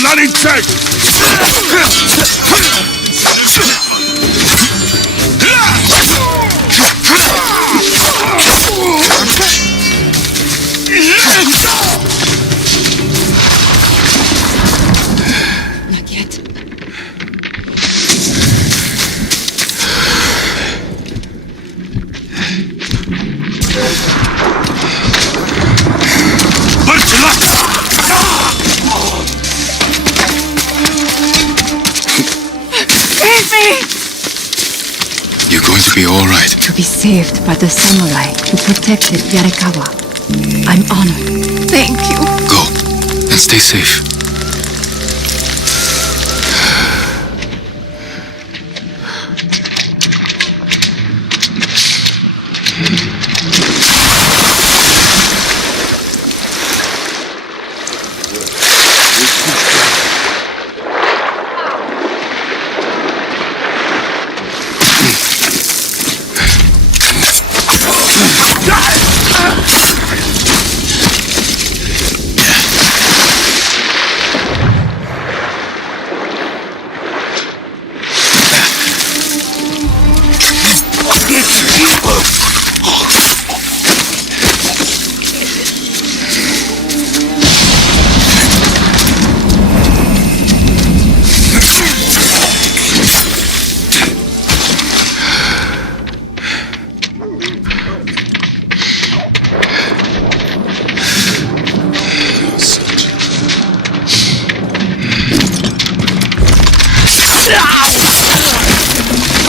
Landing check! Not yet. You're going to be all right. To be saved by the samurai who protected Yarikawa. I'm honored. Thank you. Go, and stay safe.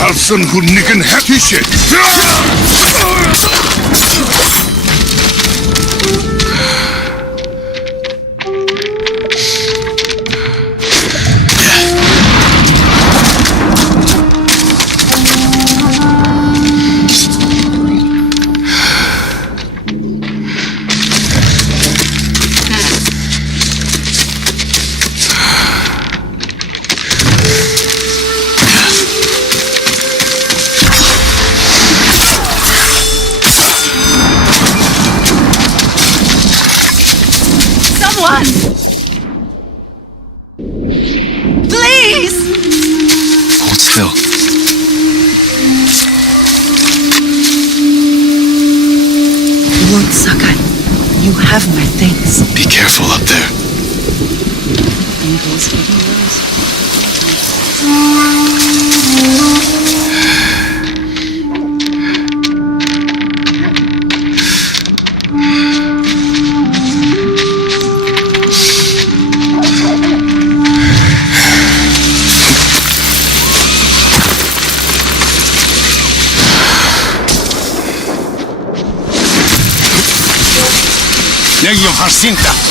Person who nicken happy shit. fulfill. Lord Sakai, you have my thanks. Be careful up there. Legio Jacinta.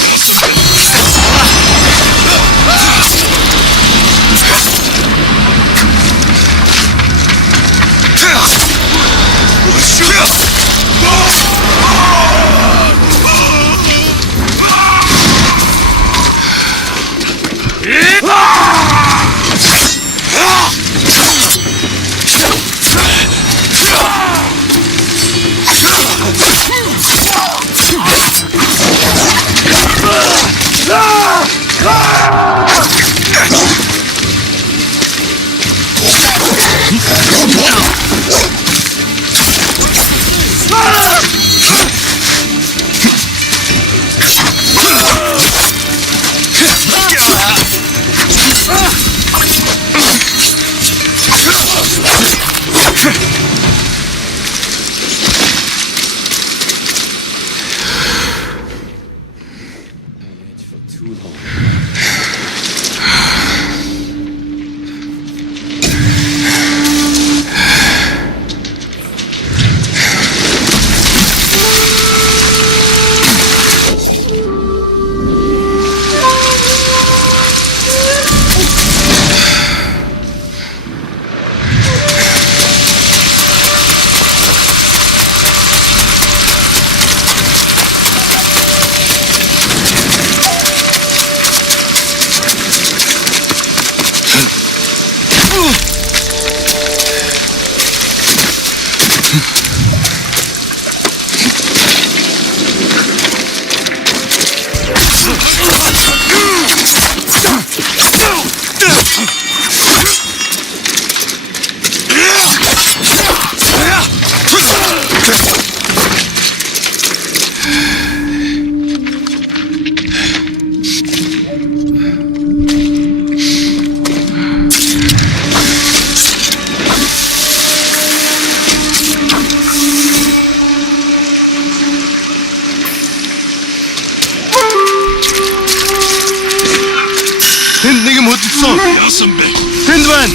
내게 못 있어. 선배. 핸드만.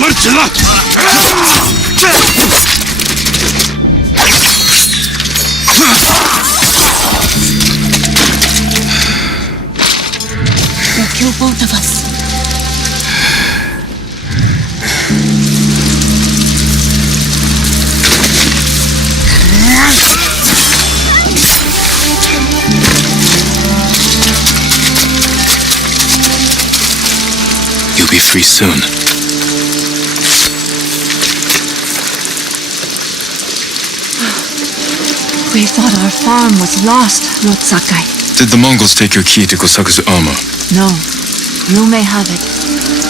Marcella! They'll kill both of us. You'll be free soon. We thought our farm was lost, Lord Sakai. Did the Mongols take your key to Kosaku's armor? No, you may have it.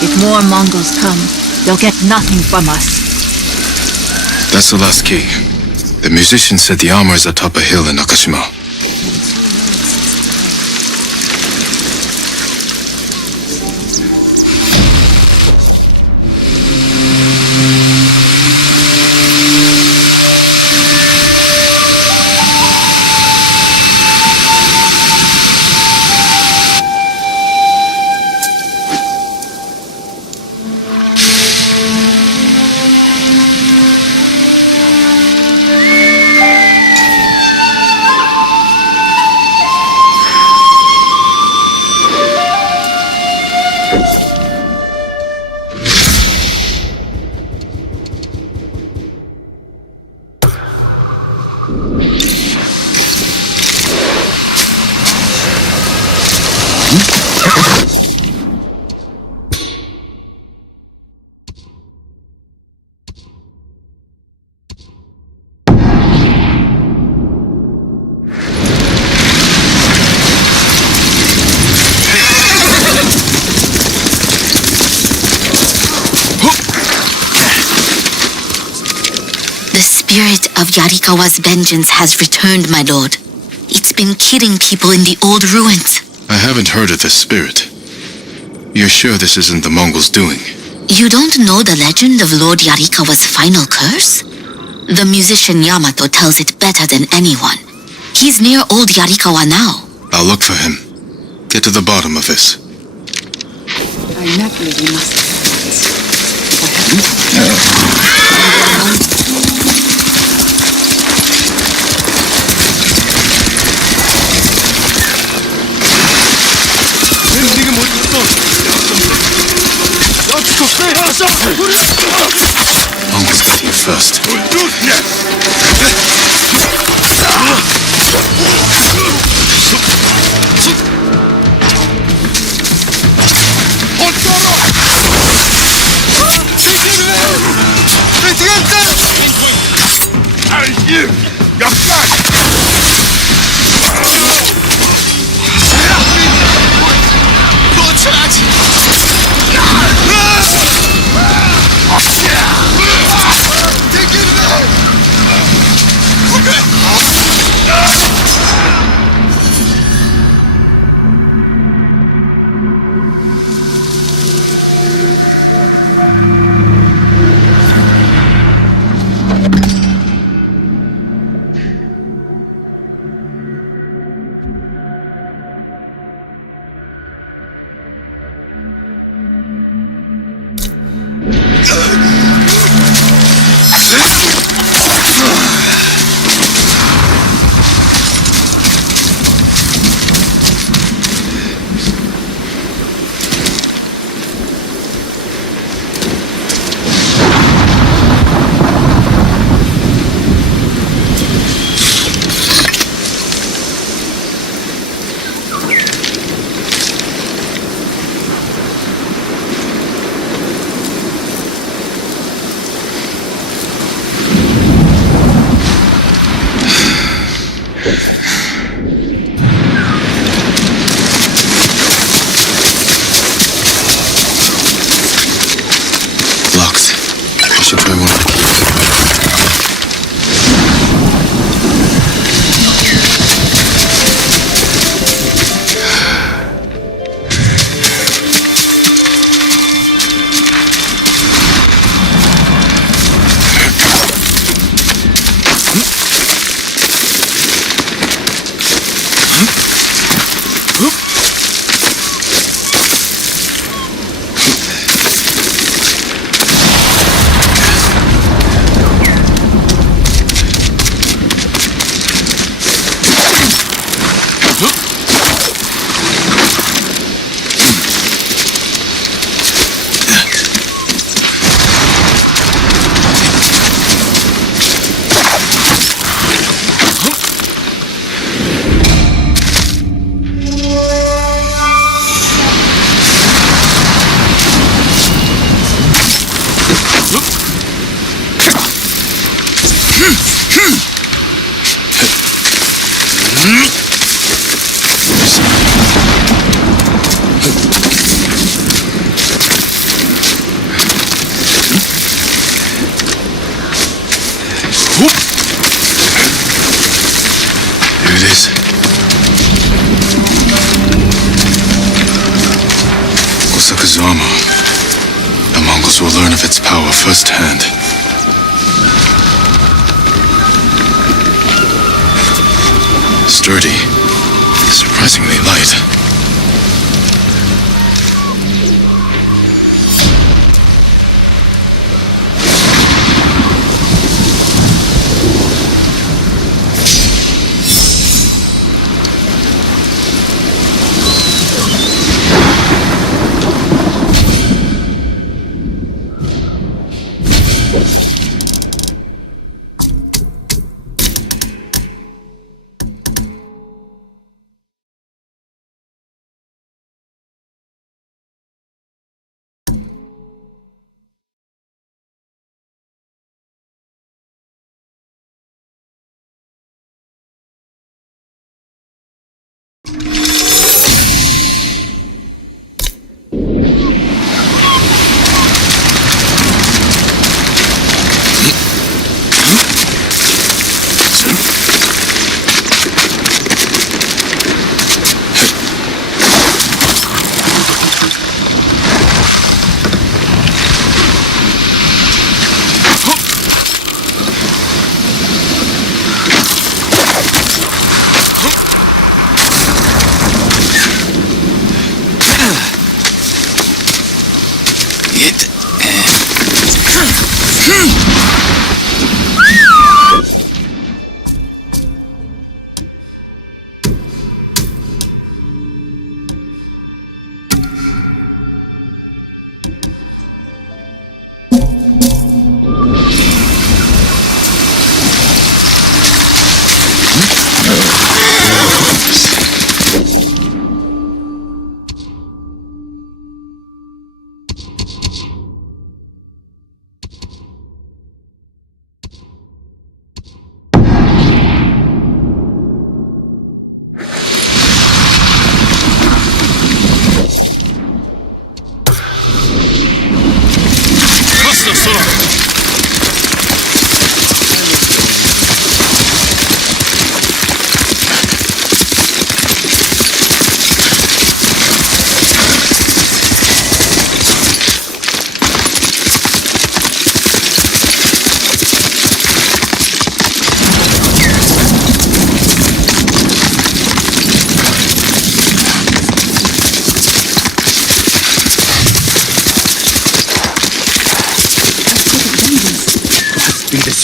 If more Mongols come, they'll get nothing from us. That's the last key. The musician said the armor is atop a hill in Nakashima. spirit of Yarikawa's vengeance has returned, my lord. It's been killing people in the old ruins. I haven't heard of this spirit. You're sure this isn't the Mongols' doing? You don't know the legend of Lord Yarikawa's final curse? The musician Yamato tells it better than anyone. He's near old Yarikawa now. I'll look for him. Get to the bottom of this. Naturally, we must. Mongols get here first. The Mongols will learn of its power firsthand. Sturdy, surprisingly light.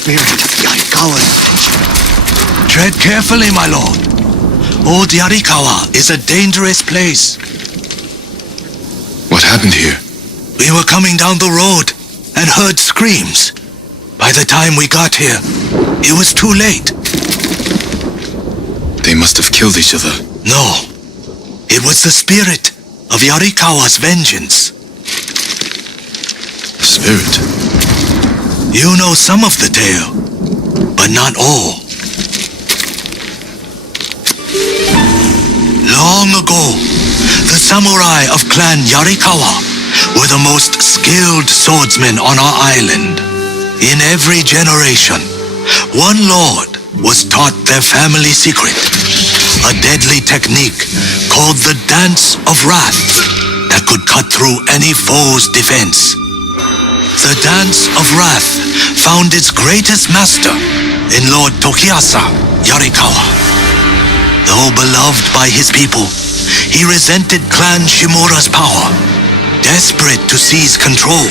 spirit of Yarikawa's vengeance. Tread carefully, my lord. Old Yarikawa is a dangerous place. What happened here? We were coming down the road and heard screams. By the time we got here, it was too late. They must have killed each other. No, it was the spirit of Yarikawa's vengeance. Spirit? You know some of the tale, but not all. Long ago, the samurai of Clan Yarikawa were the most skilled swordsmen on our island. In every generation, one lord was taught their family secret, a deadly technique called the Dance of Wrath that could cut through any foe's defense. The Dance of Wrath found its greatest master in Lord Tokiyasa Yarikawa. Though beloved by his people, he resented Clan Shimura's power. Desperate to seize control,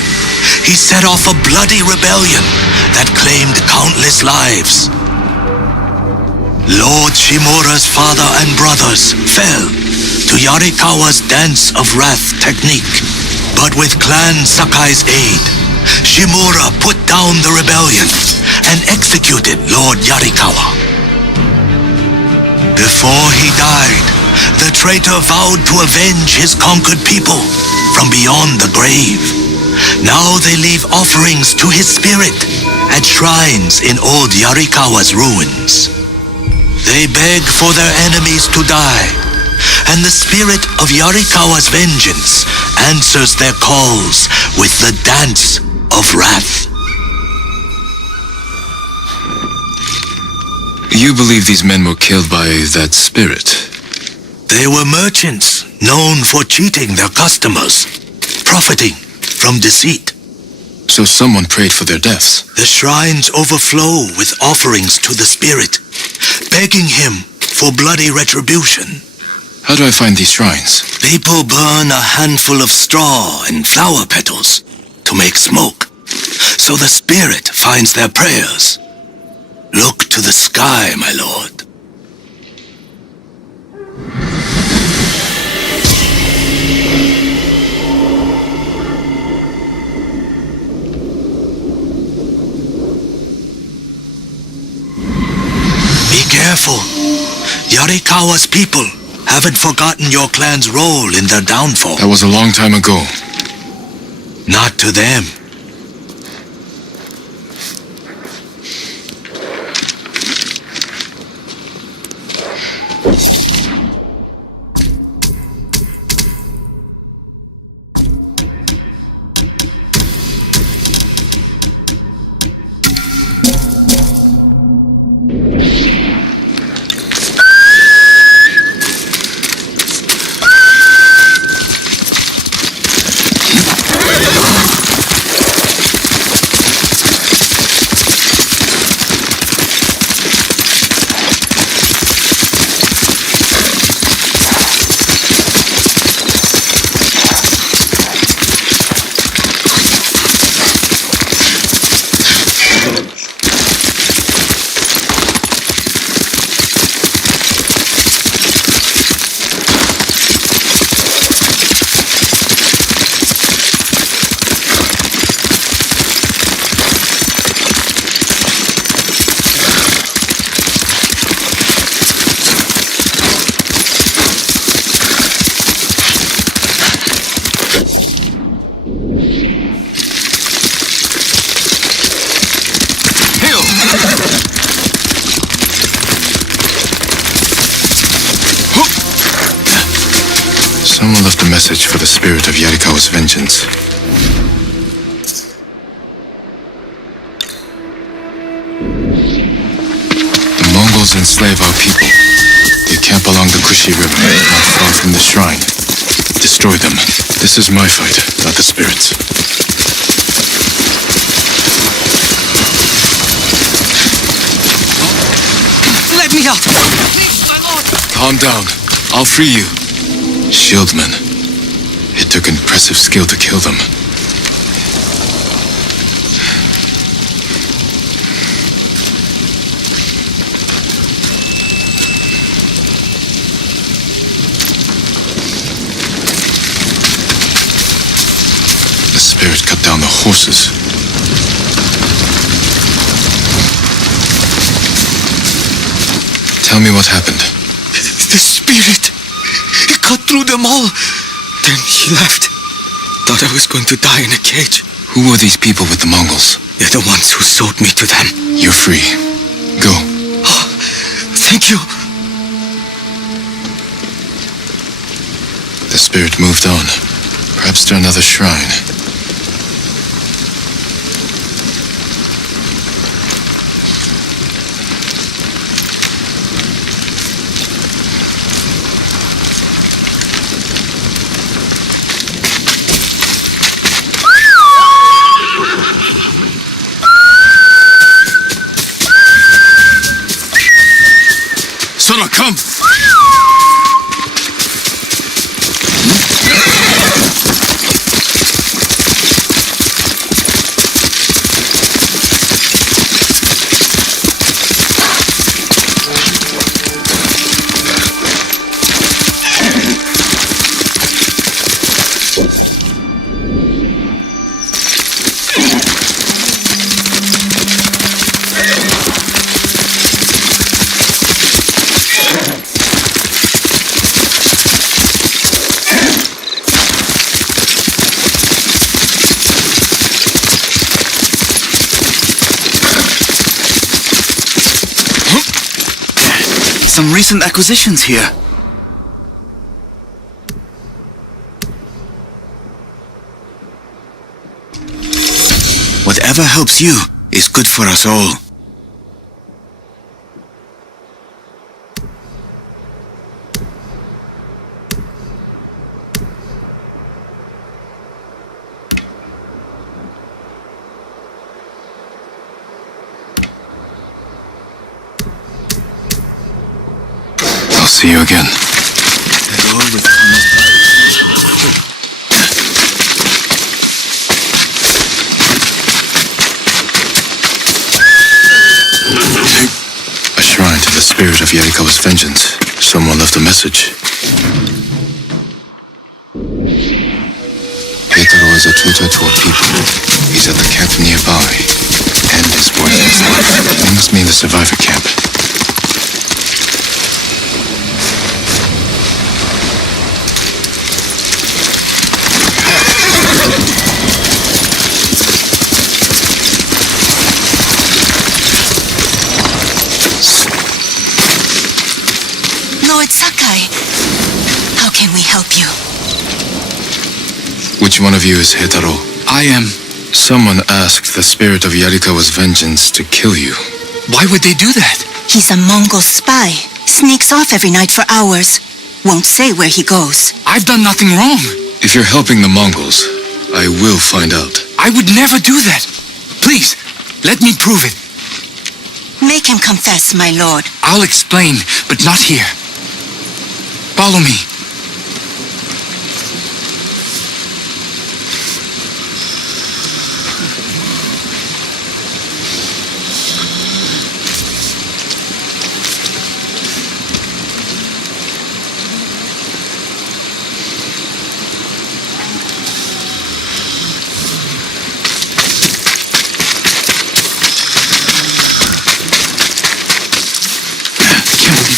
he set off a bloody rebellion that claimed countless lives. Lord Shimura's father and brothers fell to Yarikawa's Dance of Wrath technique. But with Clan Sakai's aid, Shimura put down the rebellion and executed Lord Yarikawa. Before he died, the traitor vowed to avenge his conquered people from beyond the grave. Now they leave offerings to his spirit at shrines in old Yarikawa's ruins. They beg for their enemies to die, and the spirit of Yarikawa's vengeance answers their calls with the Dance of Wrath. You believe these men were killed by that spirit? They were merchants known for cheating their customers, profiting from deceit. So someone prayed for their deaths? The shrines overflow with offerings to the spirit, begging him for bloody retribution. How do I find these shrines? People burn a handful of straw and flower petals to make smoke, so the spirit finds their prayers. Look to the sky, my lord. Be careful. Yarikawa's people haven't forgotten your clan's role in their downfall. That was a long time ago. Not to them. Someone left a message for the spirit of Yarikawa's vengeance. The Mongols enslave our people. They camp along the Kushi River, not far from the shrine. Destroy them. This is my fight, not the spirits. Let me out! Please, my lord! Calm down. I'll free you. Shieldmen. It took impressive skill to kill them. horses. Tell me what happened. The spirit. He cut through them all. Then he left. Thought I was going to die in a cage. Who were these people with the Mongols? They're the ones who sold me to them. You're free. Go. Oh, thank you. The spirit moved on. Perhaps to another shrine. Sora, come! Some recent acquisitions here. Whatever helps you is good for us all. See you again. A shrine to the spirit of Yarikawa's vengeance. Someone left a message. Peitaro is a tutor to a people. He's at the camp nearby. And his boyfriend's life. He must mean the survivor camp. Lord Sakai, how can we help you? Which one of you is Heitaro? I am. Someone asked the spirit of Yarikawa's vengeance to kill you. Why would they do that? He's a Mongol spy. Sneaks off every night for hours. Won't say where he goes. I've done nothing wrong. If you're helping the Mongols, I will find out. I would never do that. Please, let me prove it. Make him confess, my lord. I'll explain, but not here. Follow me.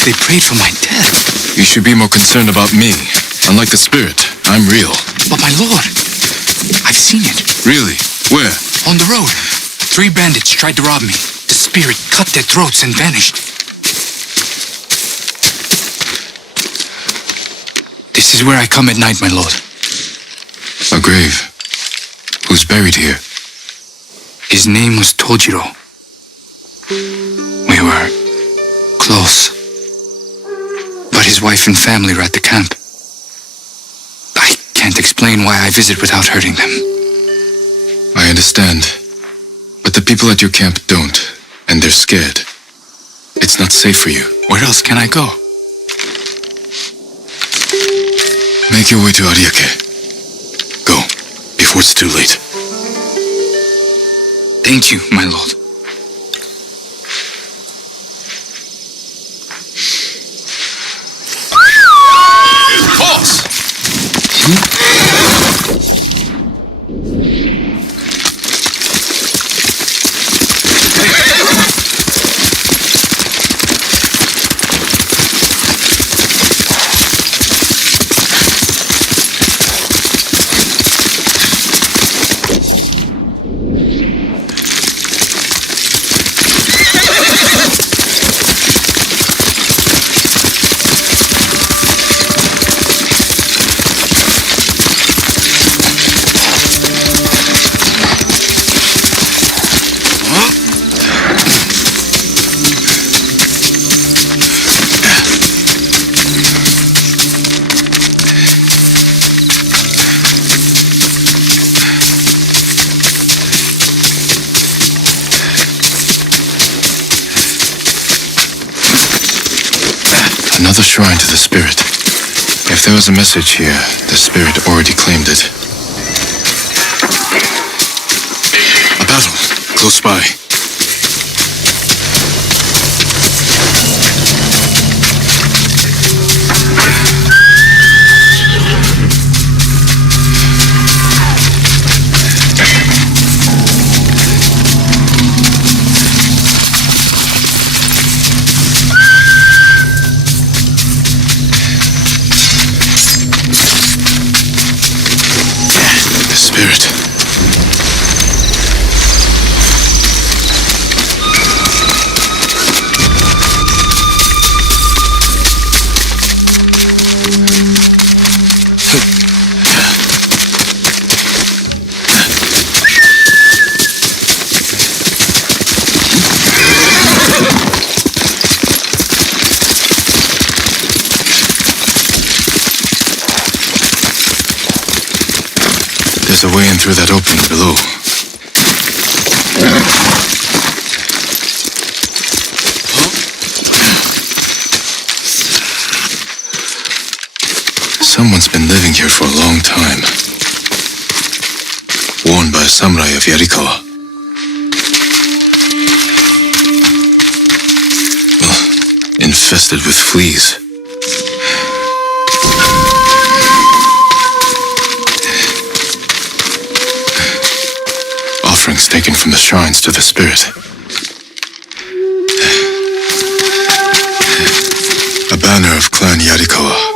They prayed for my death. You should be more concerned about me. Unlike the spirit, I'm real. But my lord, I've seen it. Really? Where? On the road. 3 bandits tried to rob me. The spirit cut their throats and vanished. This is where I come at night, my lord. A grave. Who's buried here? His name was Tojiro. We were close. But his wife and family were at the camp. I can't explain why I visit without hurting them. I understand. But the people at your camp don't, and they're scared. It's not safe for you. Where else can I go? Make your way to Ariake. Go, before it's too late. Thank you, my lord. shrine to the spirit. If there was a message here, the spirit already claimed it. A battle, close by. There's a way in through that opening below. Someone's been living here for a long time. Warned by a samurai of Yarikawa. Infested with fleas. Offerings taken from the shrines to the spirit. A banner of Clan Yarikawa.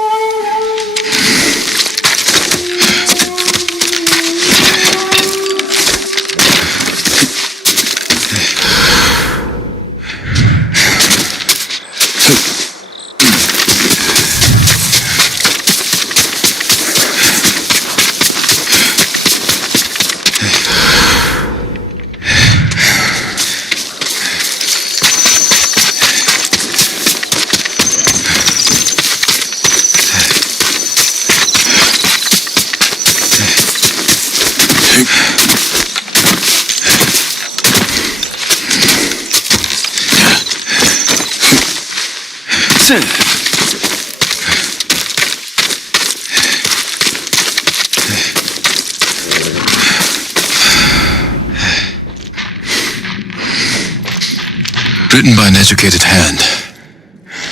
Written by an educated hand.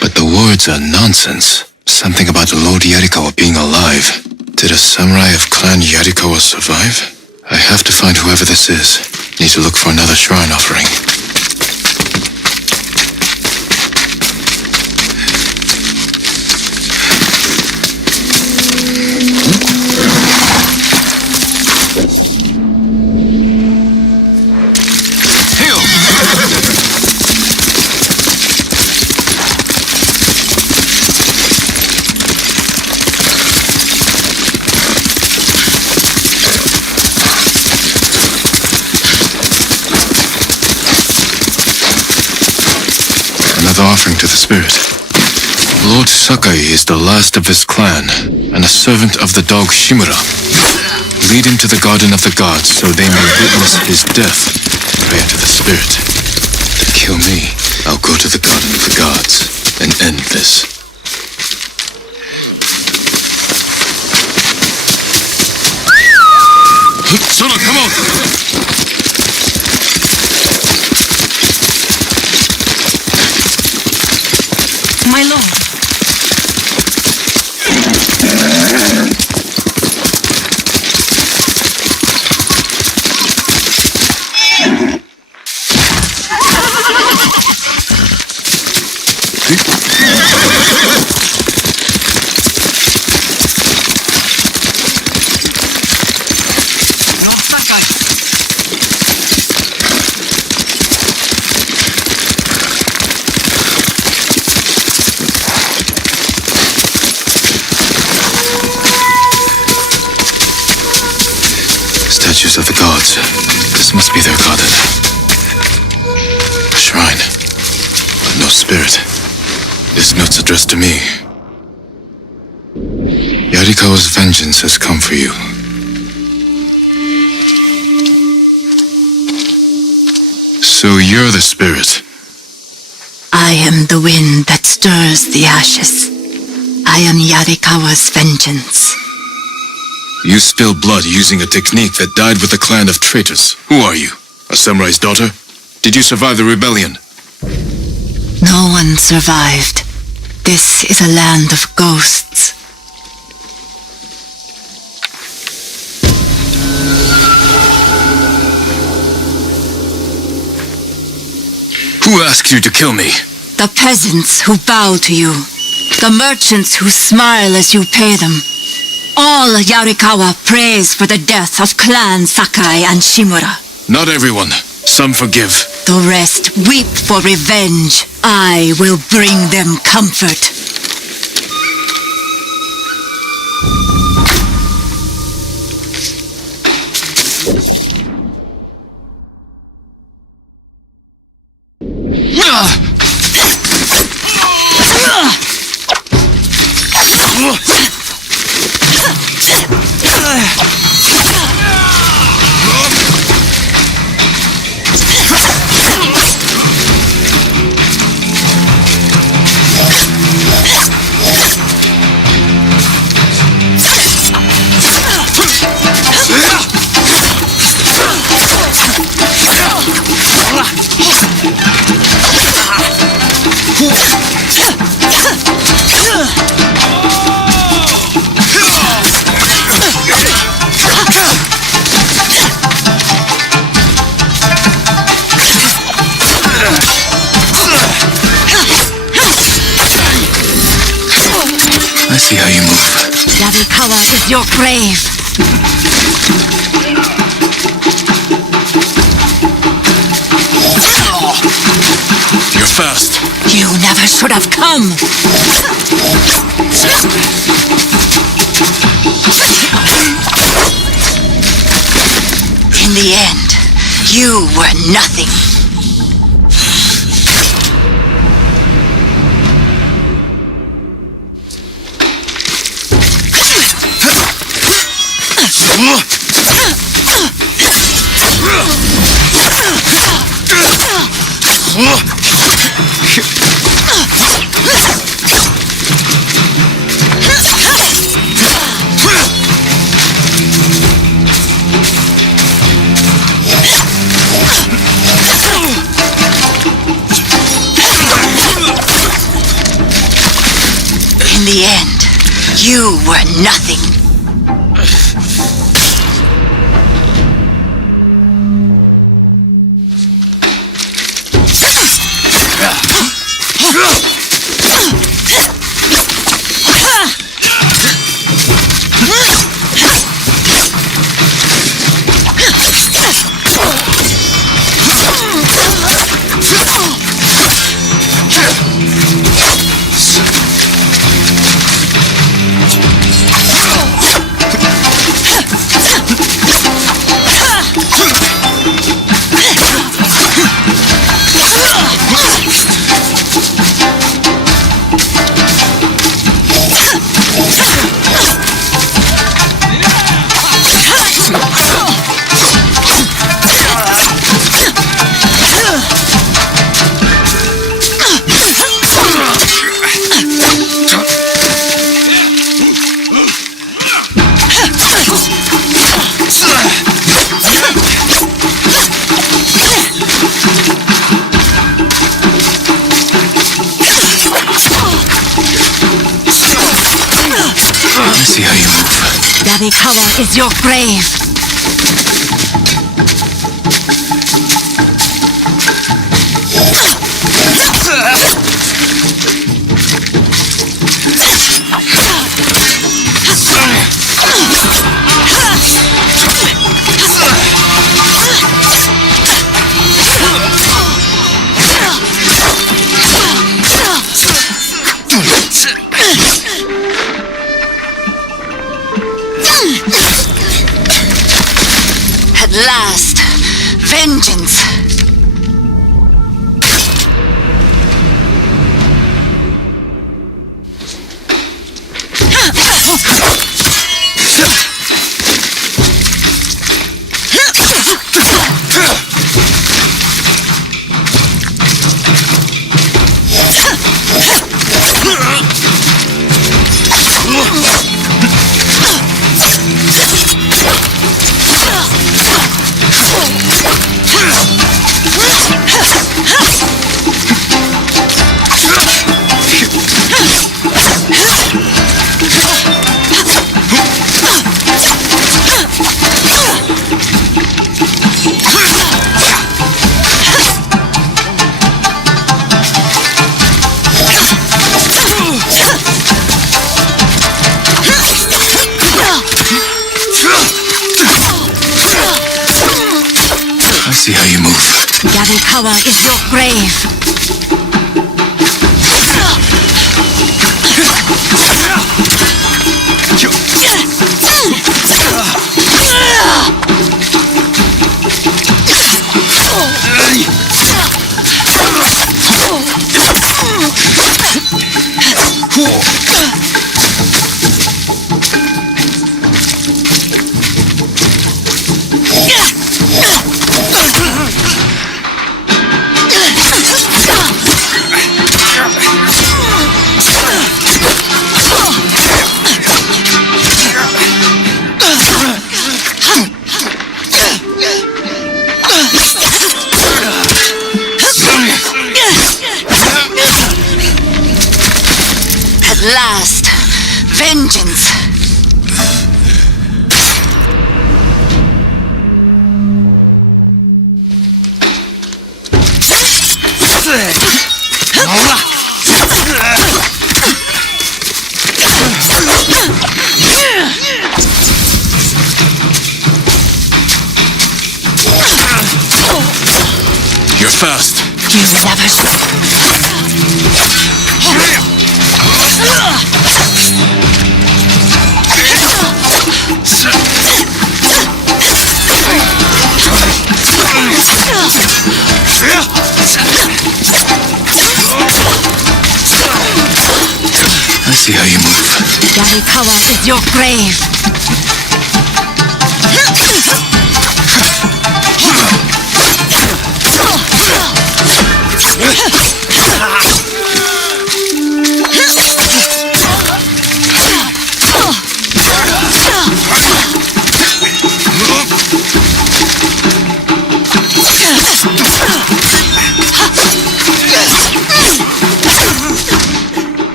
But the words are nonsense. Something about Lord Yarikawa being alive. Did a samurai of Clan Yarikawa survive? I have to find whoever this is. Need to look for another shrine offering. Another offering to the spirit. Lord Sakai is the last of his clan, and a servant of the dog Shimura. Lead him to the Garden of the Gods, so they may witness his death. Pray to the spirit. Kill me, I'll go to the Garden of the Gods, and end this. Sona, come on! My lord. Statues of the gods. This must be their garden. A shrine, but no spirit. This note's addressed to me. Yarikawa's vengeance has come for you. So you're the spirit. I am the wind that stirs the ashes. I am Yarikawa's vengeance. You spilled blood using a technique that died with a clan of traitors. Who are you? A samurai's daughter? Did you survive the rebellion? No one survived. This is a land of ghosts. Who asked you to kill me? The peasants who bow to you. The merchants who smile as you pay them. All Yarikawa prays for the death of Clan Sakai and Shimura. Not everyone. Some forgive. The rest weep for revenge. I will bring them comfort. I see how you move. Yarikawa is your grave. You're fast. You never should have come. In the end, you were nothing. In the end, you were nothing. I see how you move. Yarikawa is your grave. see how you move. Yarikawa is your grave. At last, vengeance. You're fast. You never I see how you move. Yarikawa is your grave.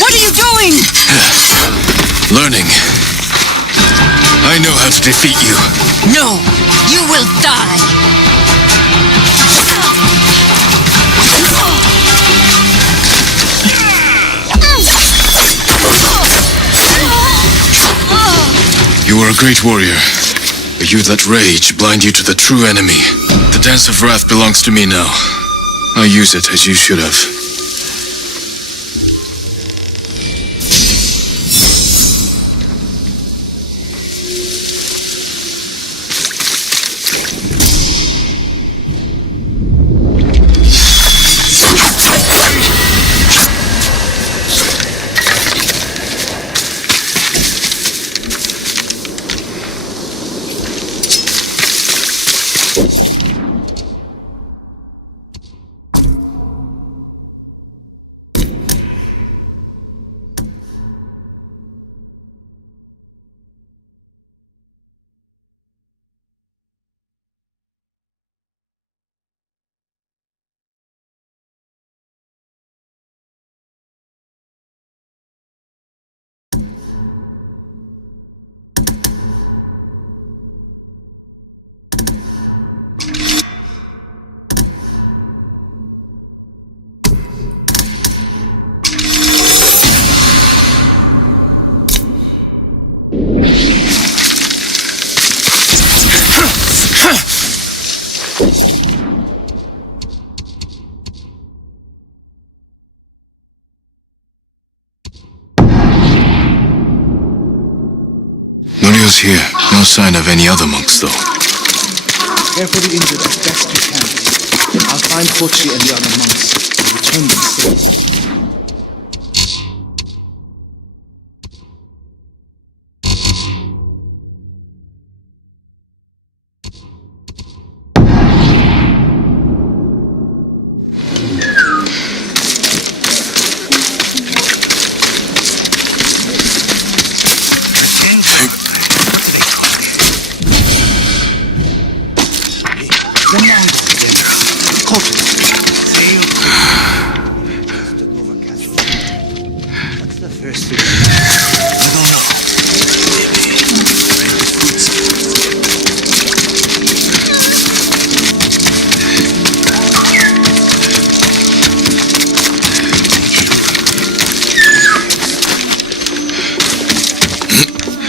What are you doing? Learning. I know how to defeat you. No, you will die. You are a great warrior, but you let rage blind you to the true enemy. The Dance of Wrath belongs to me now. I'll use it as you should have. Norio's here. No sign of any other monks, though. Care for the injured as best you can. I'll find Hochi and the other monks and return them safe.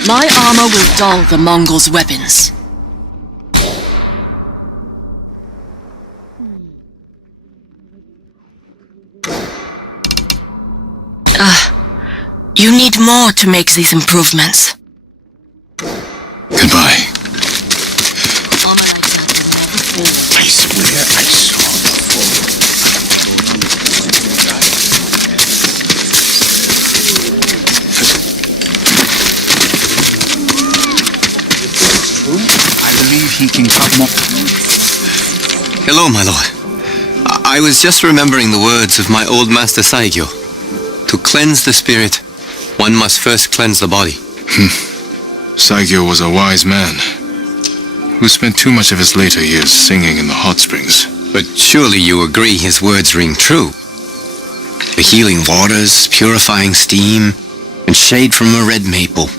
My armor will dull the Mongols' weapons. You need more to make these improvements. Goodbye. I swear I saw the fall. I believe he can cut more. Hello, my lord. I was just remembering the words of my old master Saigyo. To cleanse the spirit, one must first cleanse the body. Saigyo was a wise man who spent too much of his later years singing in the hot springs. But surely you agree his words ring true. The healing waters, purifying steam, and shade from a red maple.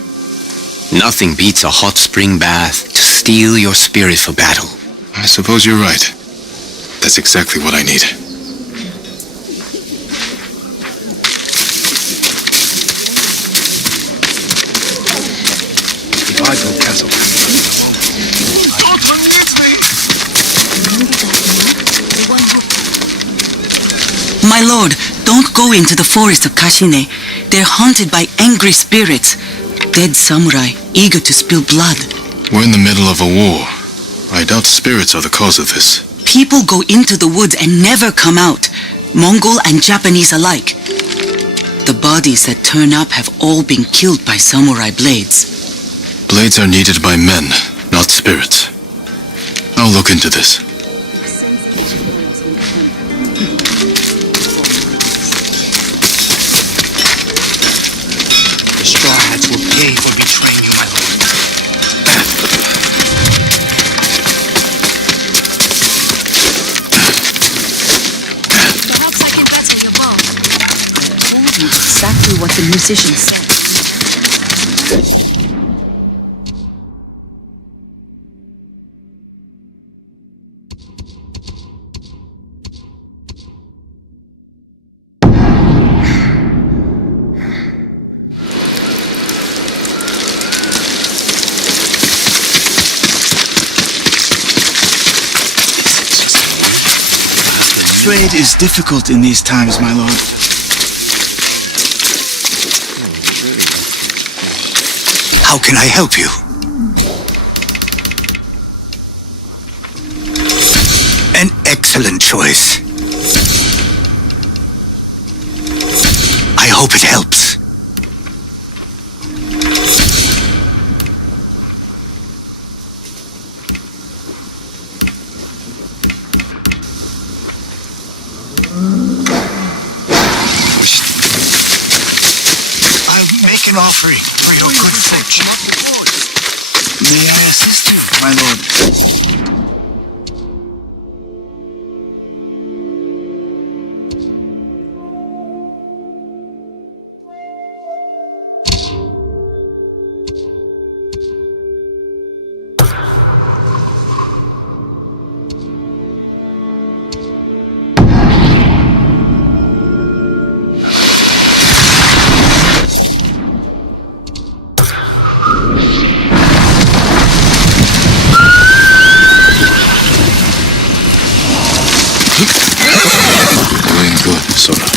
Nothing beats a hot spring bath to steel your spirit for battle. I suppose you're right. That's exactly what I need. Vital castle. Don't unmute me! My lord, don't go into the forest of Kashine. They're haunted by angry spirits. Dead samurai, eager to spill blood. We're in the middle of a war. I doubt spirits are the cause of this. People go into the woods and never come out. Mongol and Japanese alike. The bodies that turn up have all been killed by samurai blades. Blades are needed by men, not spirits. I'll look into this. The Straw Hats will pay for betraying you, my lord. Perhaps I can better your bow. Told you exactly what the musician said. Trade is difficult in these times, my lord. How can I help you? An excellent choice. I hope it helps. I'll make an offering for your good fortune. May I assist you, my lord? Doing good, Sora.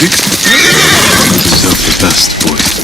deserve the best, boy.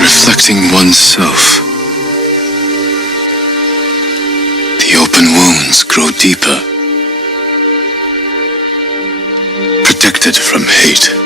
Reflecting oneself. The open wounds grow deeper. Protected from hate.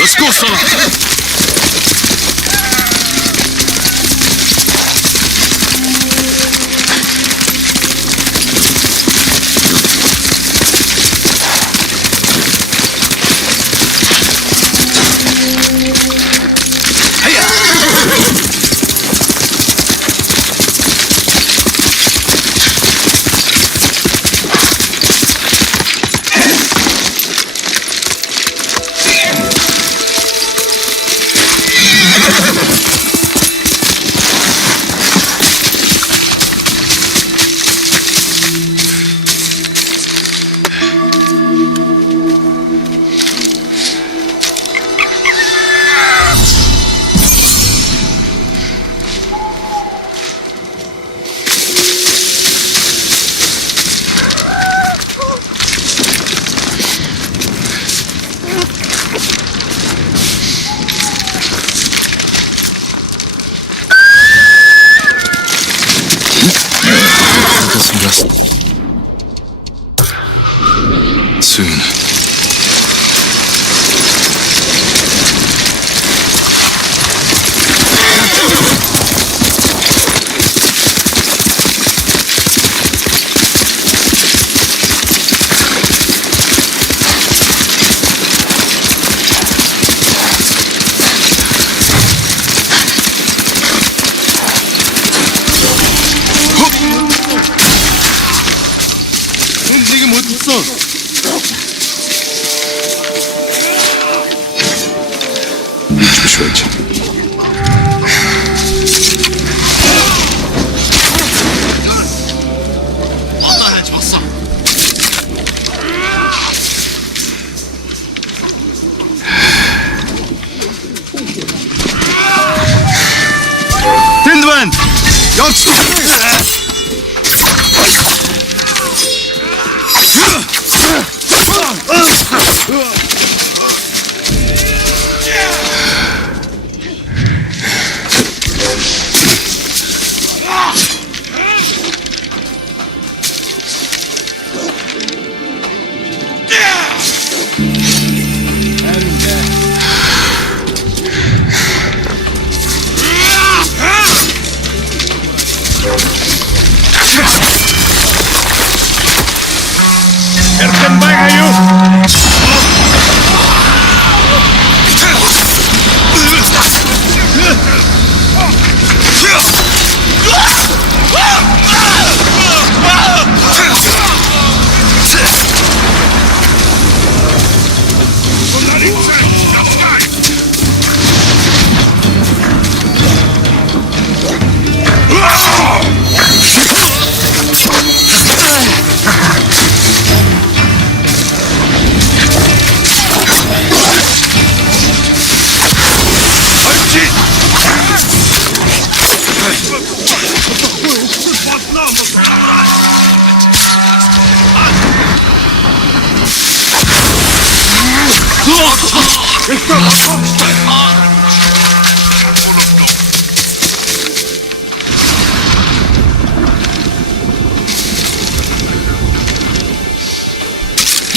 Let's go, son. Soon. 움직임 못했어. 조심하자. 딘드맨! 역시! Standby kayo!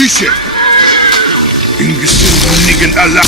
Dice, ingin meningin Allah.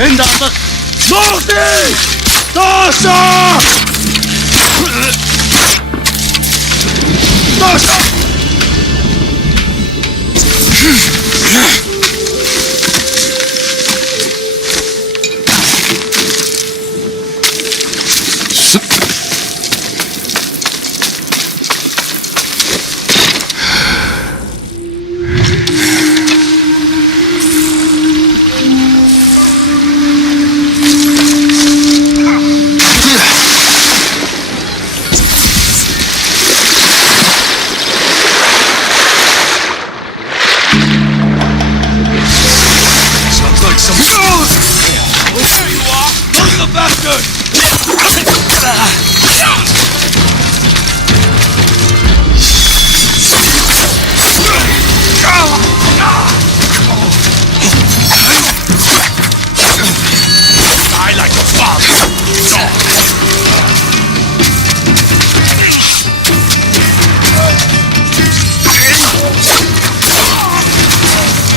Endatas! Norte! Tosa! Tosa!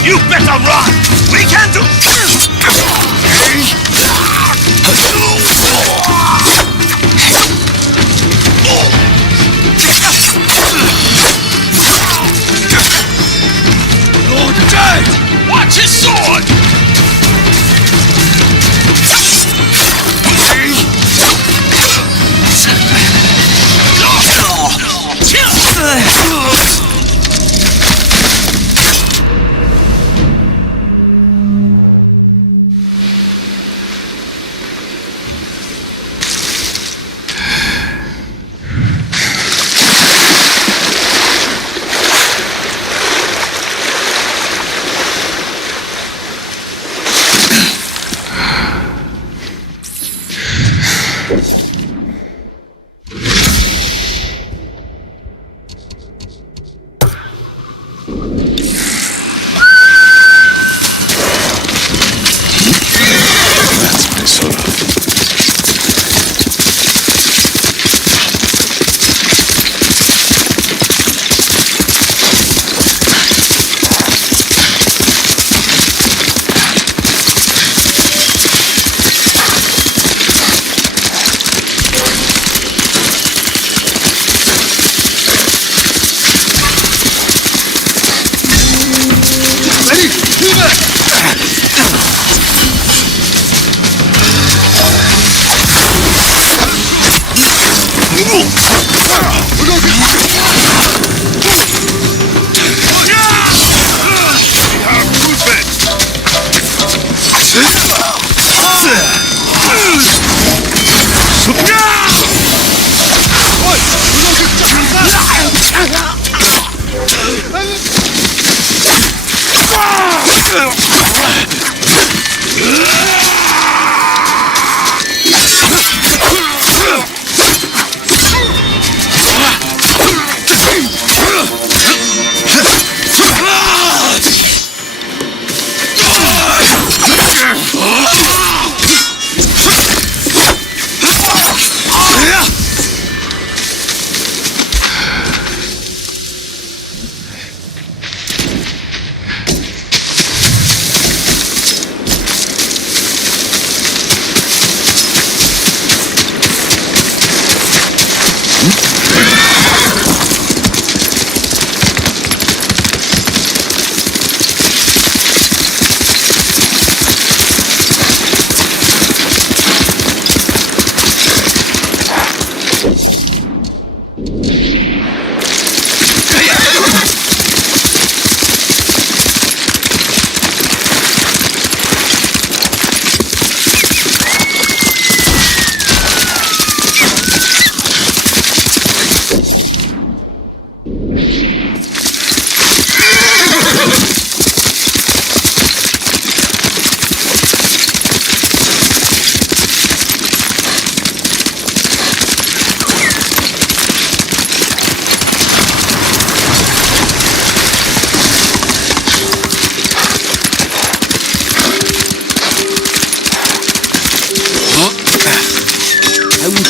You better run! We can't do... Lord dead! Watch his sword!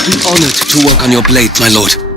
be honored to work on your blade, my lord.